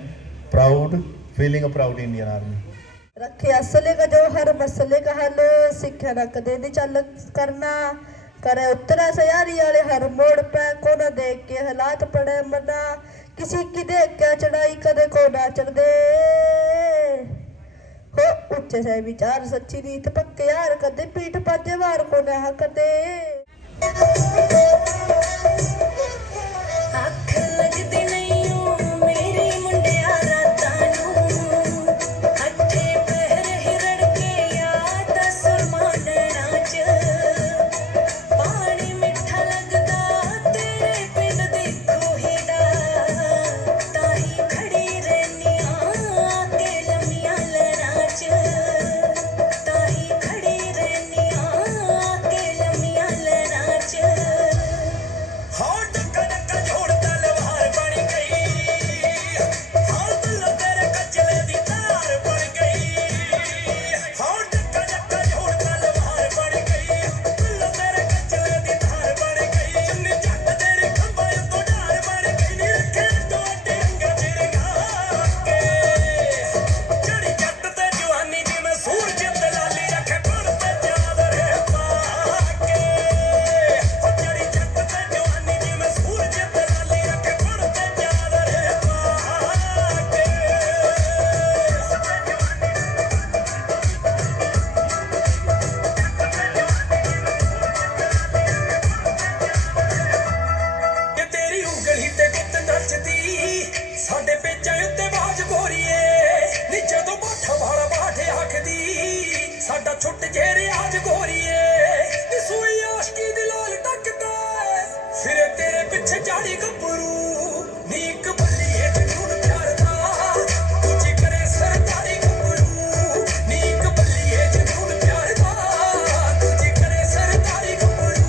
proud, feeling proud Indian army. रखे असले का जो हर मसले का हल, सिक्ख्या ना कदे नहीं चल करना, करे उतरा सयारी वाले हर मोड़ पे, को ना देख के हालात पड़े मना, किसी की देख के चढ़ाई कदे को ना चढ़ दे हो, उच्चे से विचार सच्ची रीत पक्के यार, कदे पीठ पाजे वार को ना कर दे। ਅੱਖ ਲੱਗਦੀ ਨਹੀਂ ਓ ਮੇਰੀ ਮੁੰਡਿਆ ਰਾਤਾਂ ਨੂੰ, ਅੱਠੇ ਪਹਿਰ ਹੀ ਰੜਕੇ ਯਾਦ ਸਰਮਾਨਣਾ ਚ, ਪਾਣੀ ਮਿੱਠਾ ਲੱਗਦਾ ਤੇਰੇ ਪਿੰਡ ਦੀ ਖੋਹੀ ਦਾ, ਤਾਂ ਹੀ ਖੜੀ ਰਹਿੰਦੀਆਂ ਕੇ ਲੰਮੀਆਂ ਲਹਿਰਾਂ ਚ, ਤਾਂ ਹੀ ਖੜੀ ਰਹਿੰਦੀਆਂ ਕੇ ਲੰਮੀਆਂ ਲਹਿਰਾਂ ਚ। हाँ डक्का डक्का जोड़ तलवार बन गई, हाँ बिल्लो तेरे कचले दी तार बन गई, हाँ डक्का डक्का जोड़ तलवार बन गई, बिल्लो तेरे कचले दी तार बन गई, चुन्नी जट तेरी खंबा तो डार बन गई, नी रखे तो टेंगा चिरगा के, जड़ी जट ते जवानी जिवें सूरज ते लाली रखे गुण ते चादर पा के, ओ जड़ी जट ते जवानी जिवें सूरज ते लाली रखे गुण ते चादर पा के। ਕਿ ਤੇਰੀ ਉਂਗਲੀ ਤੇ ਗੁੱਤ ਨੱਚਦੀ, ਸਾਡੇ ਪੇਚਾਂ ਉੱਤੇ ਬਾਜ ਗੋਰੀਏ, ਨੀ ਜਦੋਂ ਬਾਠਾ ਵਾਲਾ ਬਾਠ ਆਖਦੀ, ਸਾਡਾ ਛੁੱਟ ਜੇ ਰਿਆਜ ਗੋਰੀਏ, ਨੀ ਸੂਈ ਆਸ਼ਕੀ ਦੀ ਲਾਲ ਟੱਕਦਾ, ਫਿਰੇ ਤੇਰੇ ਪਿੱਛੇ ਝਾੜੀ ਗੱਭਰੂ, ਨੀ ਇੱਕ ਬੱਲੀਏ ਜਨੂਨ ਪਿਆਰ ਦਾ, ਦੂਜੀ ਕਰੇ ਸਰਦਾਰੀ ਗੱਭਰੂ, ਨੀ ਇੱਕ ਬੱਲੀਏ ਜਨੂਨ ਪਿਆਰ ਦਾ, ਦੂਜੀ ਕਰੇ ਸਰਦਾਰੀ ਗੱਭਰੂ।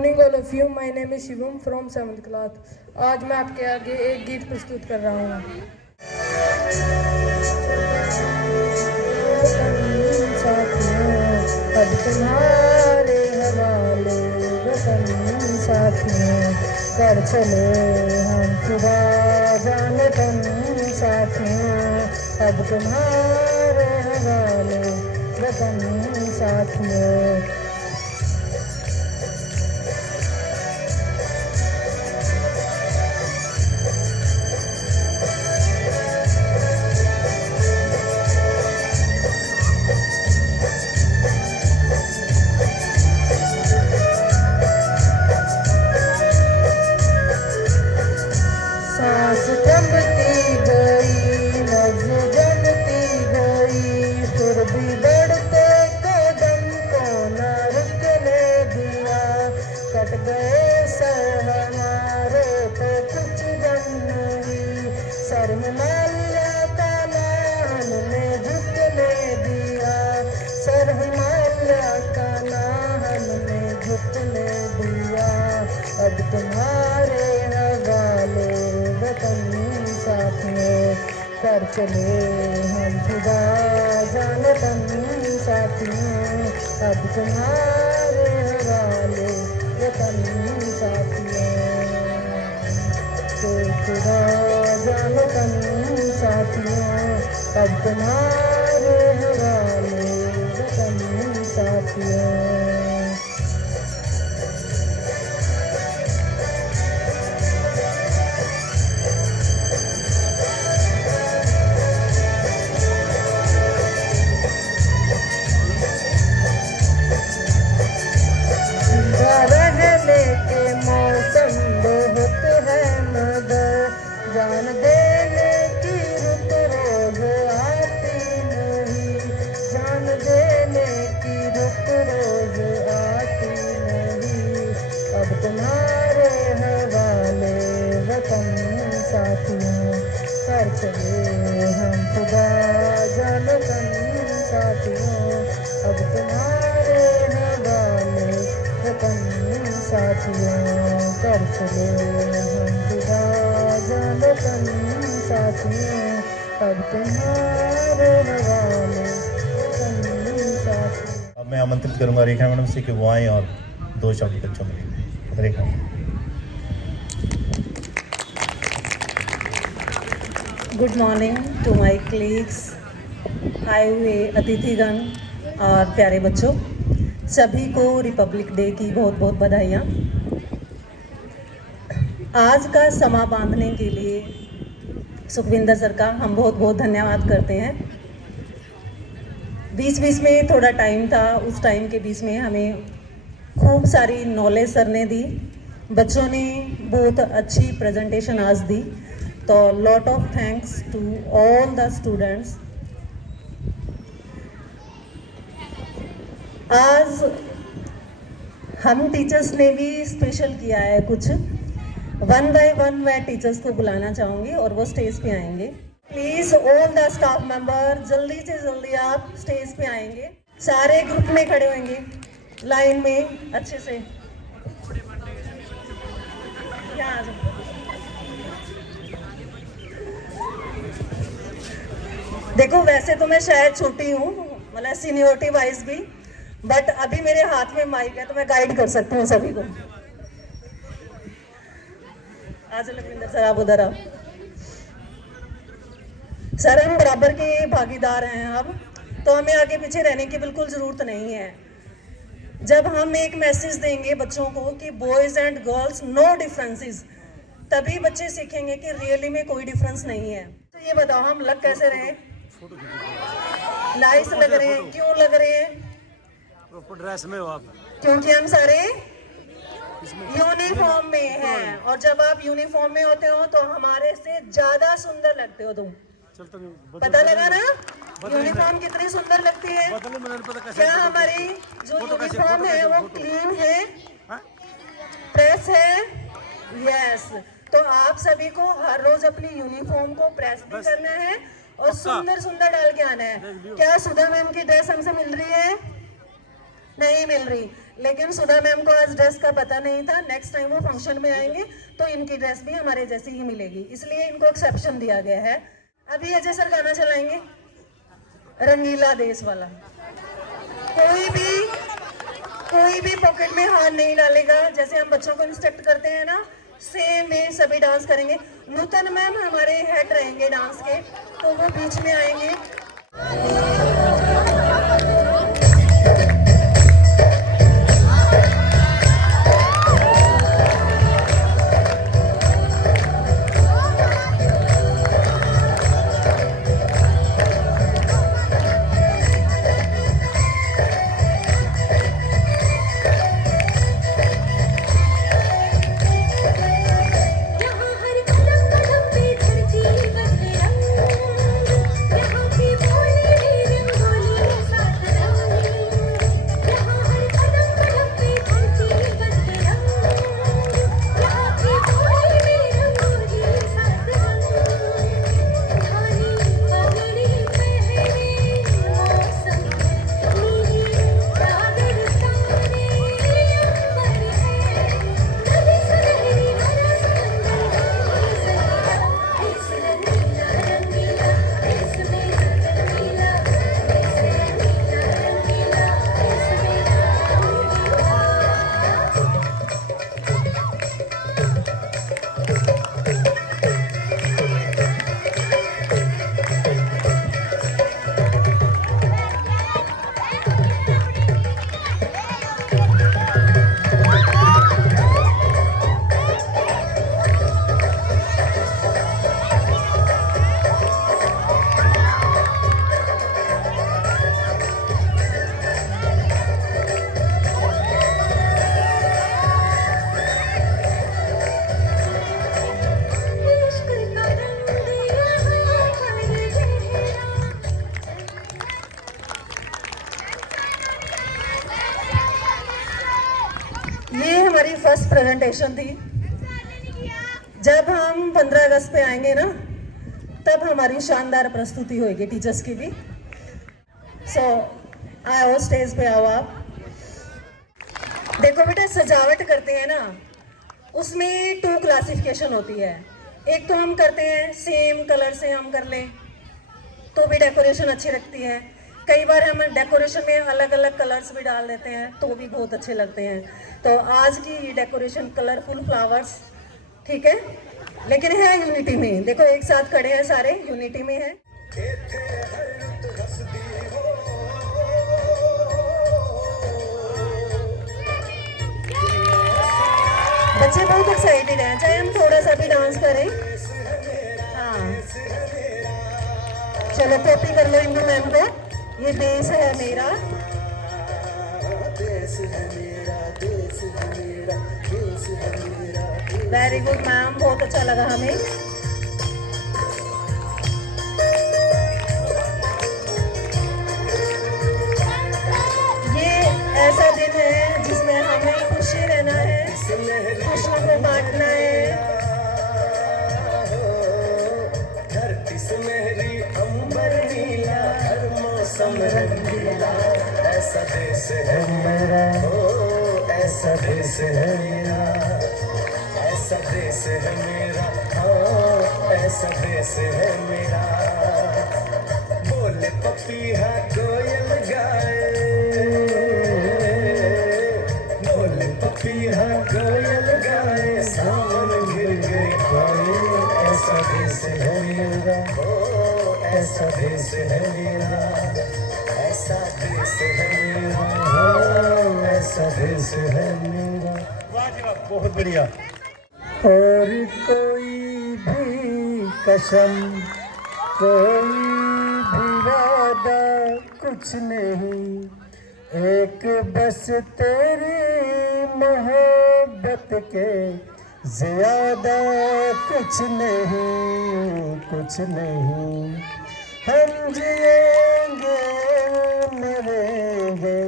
Morning all of you, my name is Shivam from 7th class. आज मैं आपके आगे एक गीत प्रस्तुत कर रहा हूँ। अब तुम्हारे हवाले वतन साथियों, कर चले हम खुदा जाने तन साथियों। अब तुम्हारे हवाले वतन साथियों। सांस थमती गई, नब्ज़ जमती गई, फिर भी बढ़ते कदम को न रुकने दिया। कट गए सर हमारे तो कुछ दम नहीं, सर हिमालय का नाम ने झुकने दिया। सर हिमालय का नाम ने झुकने दिया। अब तुम्हारे हवाले वतन साथियों, कर चले हम खुदा जाने तन साथियों। अब तुम्हारे हवाले वतन साथियों, तो खुदा जाने तन साथियों। अब तुम्हारे हवाले वतन साथियों। रहने के मौसम बहुत है मगर, जान देने की रुत रोज आती नहीं। जान देने की रुत रोज आती नहीं। अब तुम्हारे हवाले वतन साथियों, कर चले हम खुदा जाने तन साथियों। अब तुम्हारे हवाले वतन साथियों, कर चले हम खुदा जाने तन साथियों। अब तुम्हारे हवाले वतन साथियों। अब मैं आमंत्रित करूंगा रेखा मैडम से कि वो आएँ और 2 शब्द बच्चों में। Rekha good morning to my colleagues, आए हुए अतिथिगण और प्यारे बच्चों, सभी को रिपब्लिक डे की बहुत बहुत बधाइयाँ। आज का समा बांधने के लिए सुखविंदर सर का हम बहुत बहुत धन्यवाद करते हैं। बीच में थोड़ा टाइम था, उस टाइम के बीच में हमें खूब सारी नॉलेज सर ने दी। बच्चों ने बहुत अच्छी प्रेजेंटेशन आज दी, तो lot of thanks to all the students. आज हम टीचर्स ने भी स्पेशल किया है कुछ। 1 by 1 मैं टीचर्स को बुलाना चाहूँगी और वो स्टेज पे आएंगे। Please all the staff member जल्दी से जल्दी आप स्टेज पे आएंगे। सारे ग्रुप में खड़े होंगे लाइन में अच्छे से। यहाँ आ जाओ। देखो वैसे तो मैं शायद छोटी हूँ, मतलब सीनियरिटी वाइज भी, बट अभी मेरे हाथ में माइक है तो मैं गाइड कर सकती हूँ सभी को। आज लखविंदर सर आप उधर आओ। सर हम बराबर के भागीदार हैं अब, तो हमें आगे पीछे रहने की बिल्कुल ज़रूरत नहीं है। जब हम एक मैसेज देंगे बच्चों को कि boys and girls no differences, तभी बच्चे सीखेंगे कि रियली में कोई डिफरेंस नहीं है। तो ये बताओ हम लग कैसे रहे? नाइस लग रहे हैं। क्यों लग रहे हैं? प्रॉपर ड्रेस में हो आप, क्योंकि हम सारे यूनिफॉर्म में हैं, और जब आप यूनिफॉर्म में होते हो तो हमारे से ज्यादा सुंदर लगते हो तुम। पता लगा ना यूनिफॉर्म कितनी सुंदर लगती है? क्या हमारी जो यूनिफॉर्म है वो क्लीन है, प्रेस है? यस। तो आप सभी को हर रोज अपनी यूनिफॉर्म को प्रेस भी करना है और सुंदर सुंदर डाल के आना है। क्या सुधा मैम की ड्रेस हमसे मिल रही है? नहीं मिल रही, लेकिन सुधा मैम को आज ड्रेस का पता नहीं था। नेक्स्ट टाइम वो फंक्शन में आएंगे तो इनकी ड्रेस भी हमारे जैसी ही मिलेगी, इसलिए इनको एक्सेप्शन दिया गया है। अभी अजय सर गाना चलाएंगे रंगीला देश वाला। कोई भी पॉकेट में हाथ नहीं डालेगा, जैसे हम बच्चों को इंस्ट्रक्ट करते हैं ना, सेम में सभी डांस करेंगे। नूतन मैम हमारे हेड रहेंगे डांस के, तो वो बीच में आएंगे। यहाँ हर कदम कदम पे धरती बदले रंग, यहाँ की बोली भी रंगोली साथ रंग। यहाँ हर कदम कदम पे धरती बदले रंग, यहाँ की बोली भी रंगोली साथ रंग। धानी पगड़ी पहने मौसम नीली राजस्थानी अंबर है, नदी सुनहरी हरा ये हमारी फर्स्ट प्रेजेंटेशन थी। जब हम 15 अगस्त पे आएंगे ना, तब हमारी शानदार प्रस्तुति होगी टीचर्स की भी। सो आओ स्टेज पे आओ आप। देखो बेटा, सजावट करते हैं ना, उसमें 2 क्लासिफिकेशन होती है। एक तो हम करते हैं सेम कलर से हम कर लें तो भी डेकोरेशन अच्छी लगती है। कई बार हम डेकोरेशन में अलग अलग कलर्स भी डाल देते हैं तो भी बहुत अच्छे लगते हैं। तो आज की डेकोरेशन कलरफुल फ्लावर्स, ठीक है, लेकिन है यूनिटी में। देखो एक साथ खड़े हैं सारे, यूनिटी में है। बच्चे बहुत एक्साइटेड हैं, चाहे हम थोड़ा सा भी डांस करें। हाँ, चलो कॉपी कर लो इंदु मैम को। ये देश है मेरा, वेरी गुड मैम, बहुत अच्छा लगा हमें। ये ऐसा दिन है जिसमें हमें खुशी रहना है, खुशियों को बांटना है। धरती सुनहरी अंबर नीला, हर मौसम रंगीला, ऐसा देश है मेरा, ओ ऐसा देश है मेरा, ऐसा देश है मेरा, हाँ ऐसा देश है मेरा। बोले पपीहा कोयल गाए, बोले पपीहा कोयल गाए, सावन गिर गई पाए, ऐसा देश है मेरा, ओ ऐसा देश है मेरा, ऐसा देश है मेरा, ओ ऐसा देश है मेरा। वाह जी वाह, बहुत बढ़िया। और कोई भी कसम, कोई भी वादा कुछ नहीं, एक बस तेरी मोहब्बत के ज्यादा कुछ नहीं, कुछ नहीं। हम जिएंगे मरेंगे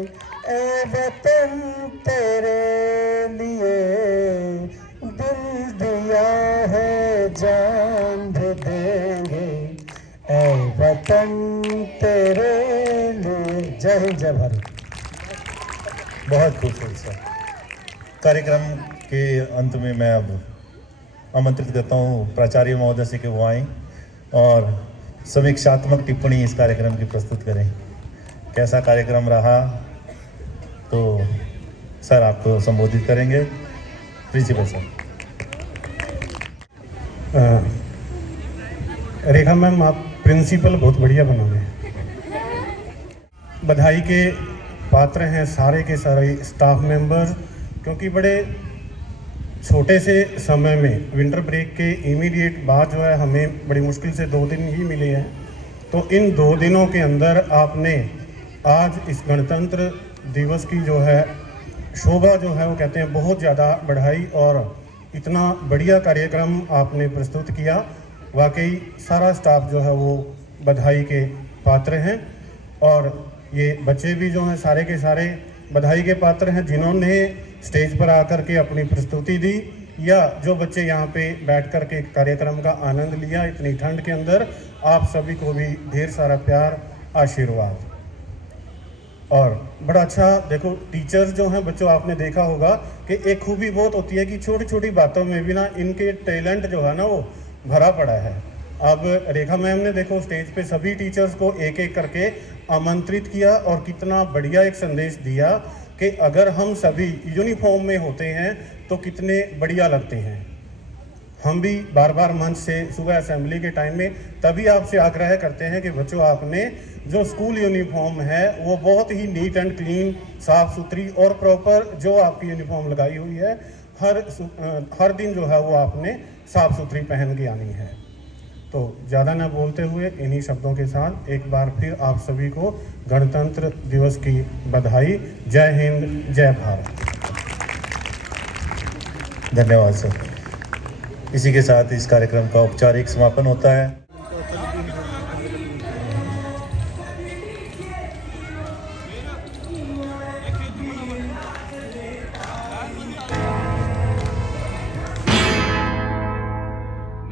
ए वतन तेरे लिए, दिल दिया है जान भी देंगे ए वतन तेरे लिए। जय हिंद, जय भारत। बहुत खूबसूरत सर। कार्यक्रम के अंत में मैं अब आमंत्रित करता हूँ प्राचार्य महोदय से कि वो आएँ और समीक्षात्मक टिप्पणी इस कार्यक्रम की प्रस्तुत करें। कैसा कार्यक्रम रहा, तो सर आपको संबोधित करेंगे। Principal sir. रेखा मैम, आप प्रिंसिपल बहुत बढ़िया बनोगे। बधाई के पात्र हैं सारे के सारे स्टाफ मेंबर, क्योंकि बड़े छोटे से समय में विंटर ब्रेक के इमीडिएट बाद जो है हमें बड़ी मुश्किल से 2 दिन ही मिले हैं। तो इन 2 दिनों के अंदर आपने आज इस गणतंत्र दिवस की जो है शोभा जो है वो कहते हैं बहुत ज़्यादा बढ़ाई और इतना बढ़िया कार्यक्रम आपने प्रस्तुत किया। वाकई सारा स्टाफ जो है वो बधाई के पात्र हैं और ये बच्चे भी जो हैं सारे के सारे बधाई के पात्र हैं, जिन्होंने स्टेज पर आकर के अपनी प्रस्तुति दी या जो बच्चे यहाँ पे बैठ कर के कार्यक्रम का आनंद लिया इतनी ठंड के अंदर। आप सभी को भी ढेर सारा प्यार, आशीर्वाद। और बड़ा अच्छा देखो, टीचर्स जो हैं बच्चों, आपने देखा होगा कि एक खूबी बहुत होती है कि छोटी छोटी बातों में भी ना इनके टैलेंट जो है ना वो भरा पड़ा है। अब रेखा मैम ने देखो स्टेज पे सभी टीचर्स को एक एक करके आमंत्रित किया और कितना बढ़िया एक संदेश दिया कि अगर हम सभी यूनिफॉर्म में होते हैं तो कितने बढ़िया लगते हैं। हम भी बार बार मंच से सुबह असेंबली के टाइम में तभी आपसे आग्रह करते हैं कि बच्चों, आपने जो स्कूल यूनिफॉर्म है वो बहुत ही नीट एंड क्लीन, साफ़ सुथरी और प्रॉपर जो आपकी यूनिफॉर्म लगाई हुई है हर दिन जो है वो आपने साफ़ सुथरी पहन के आनी है। तो ज़्यादा ना बोलते हुए इन्हीं शब्दों के साथ एक बार फिर आप सभी को गणतंत्र दिवस की बधाई। जय हिंद, जय भारत। धन्यवाद सर। इसी के साथ इस कार्यक्रम का औपचारिक समापन होता है।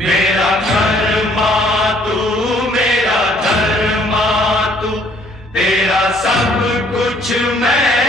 मेरा धर्मा तू, मेरा धर्मा तू, तेरा सब कुछ मैं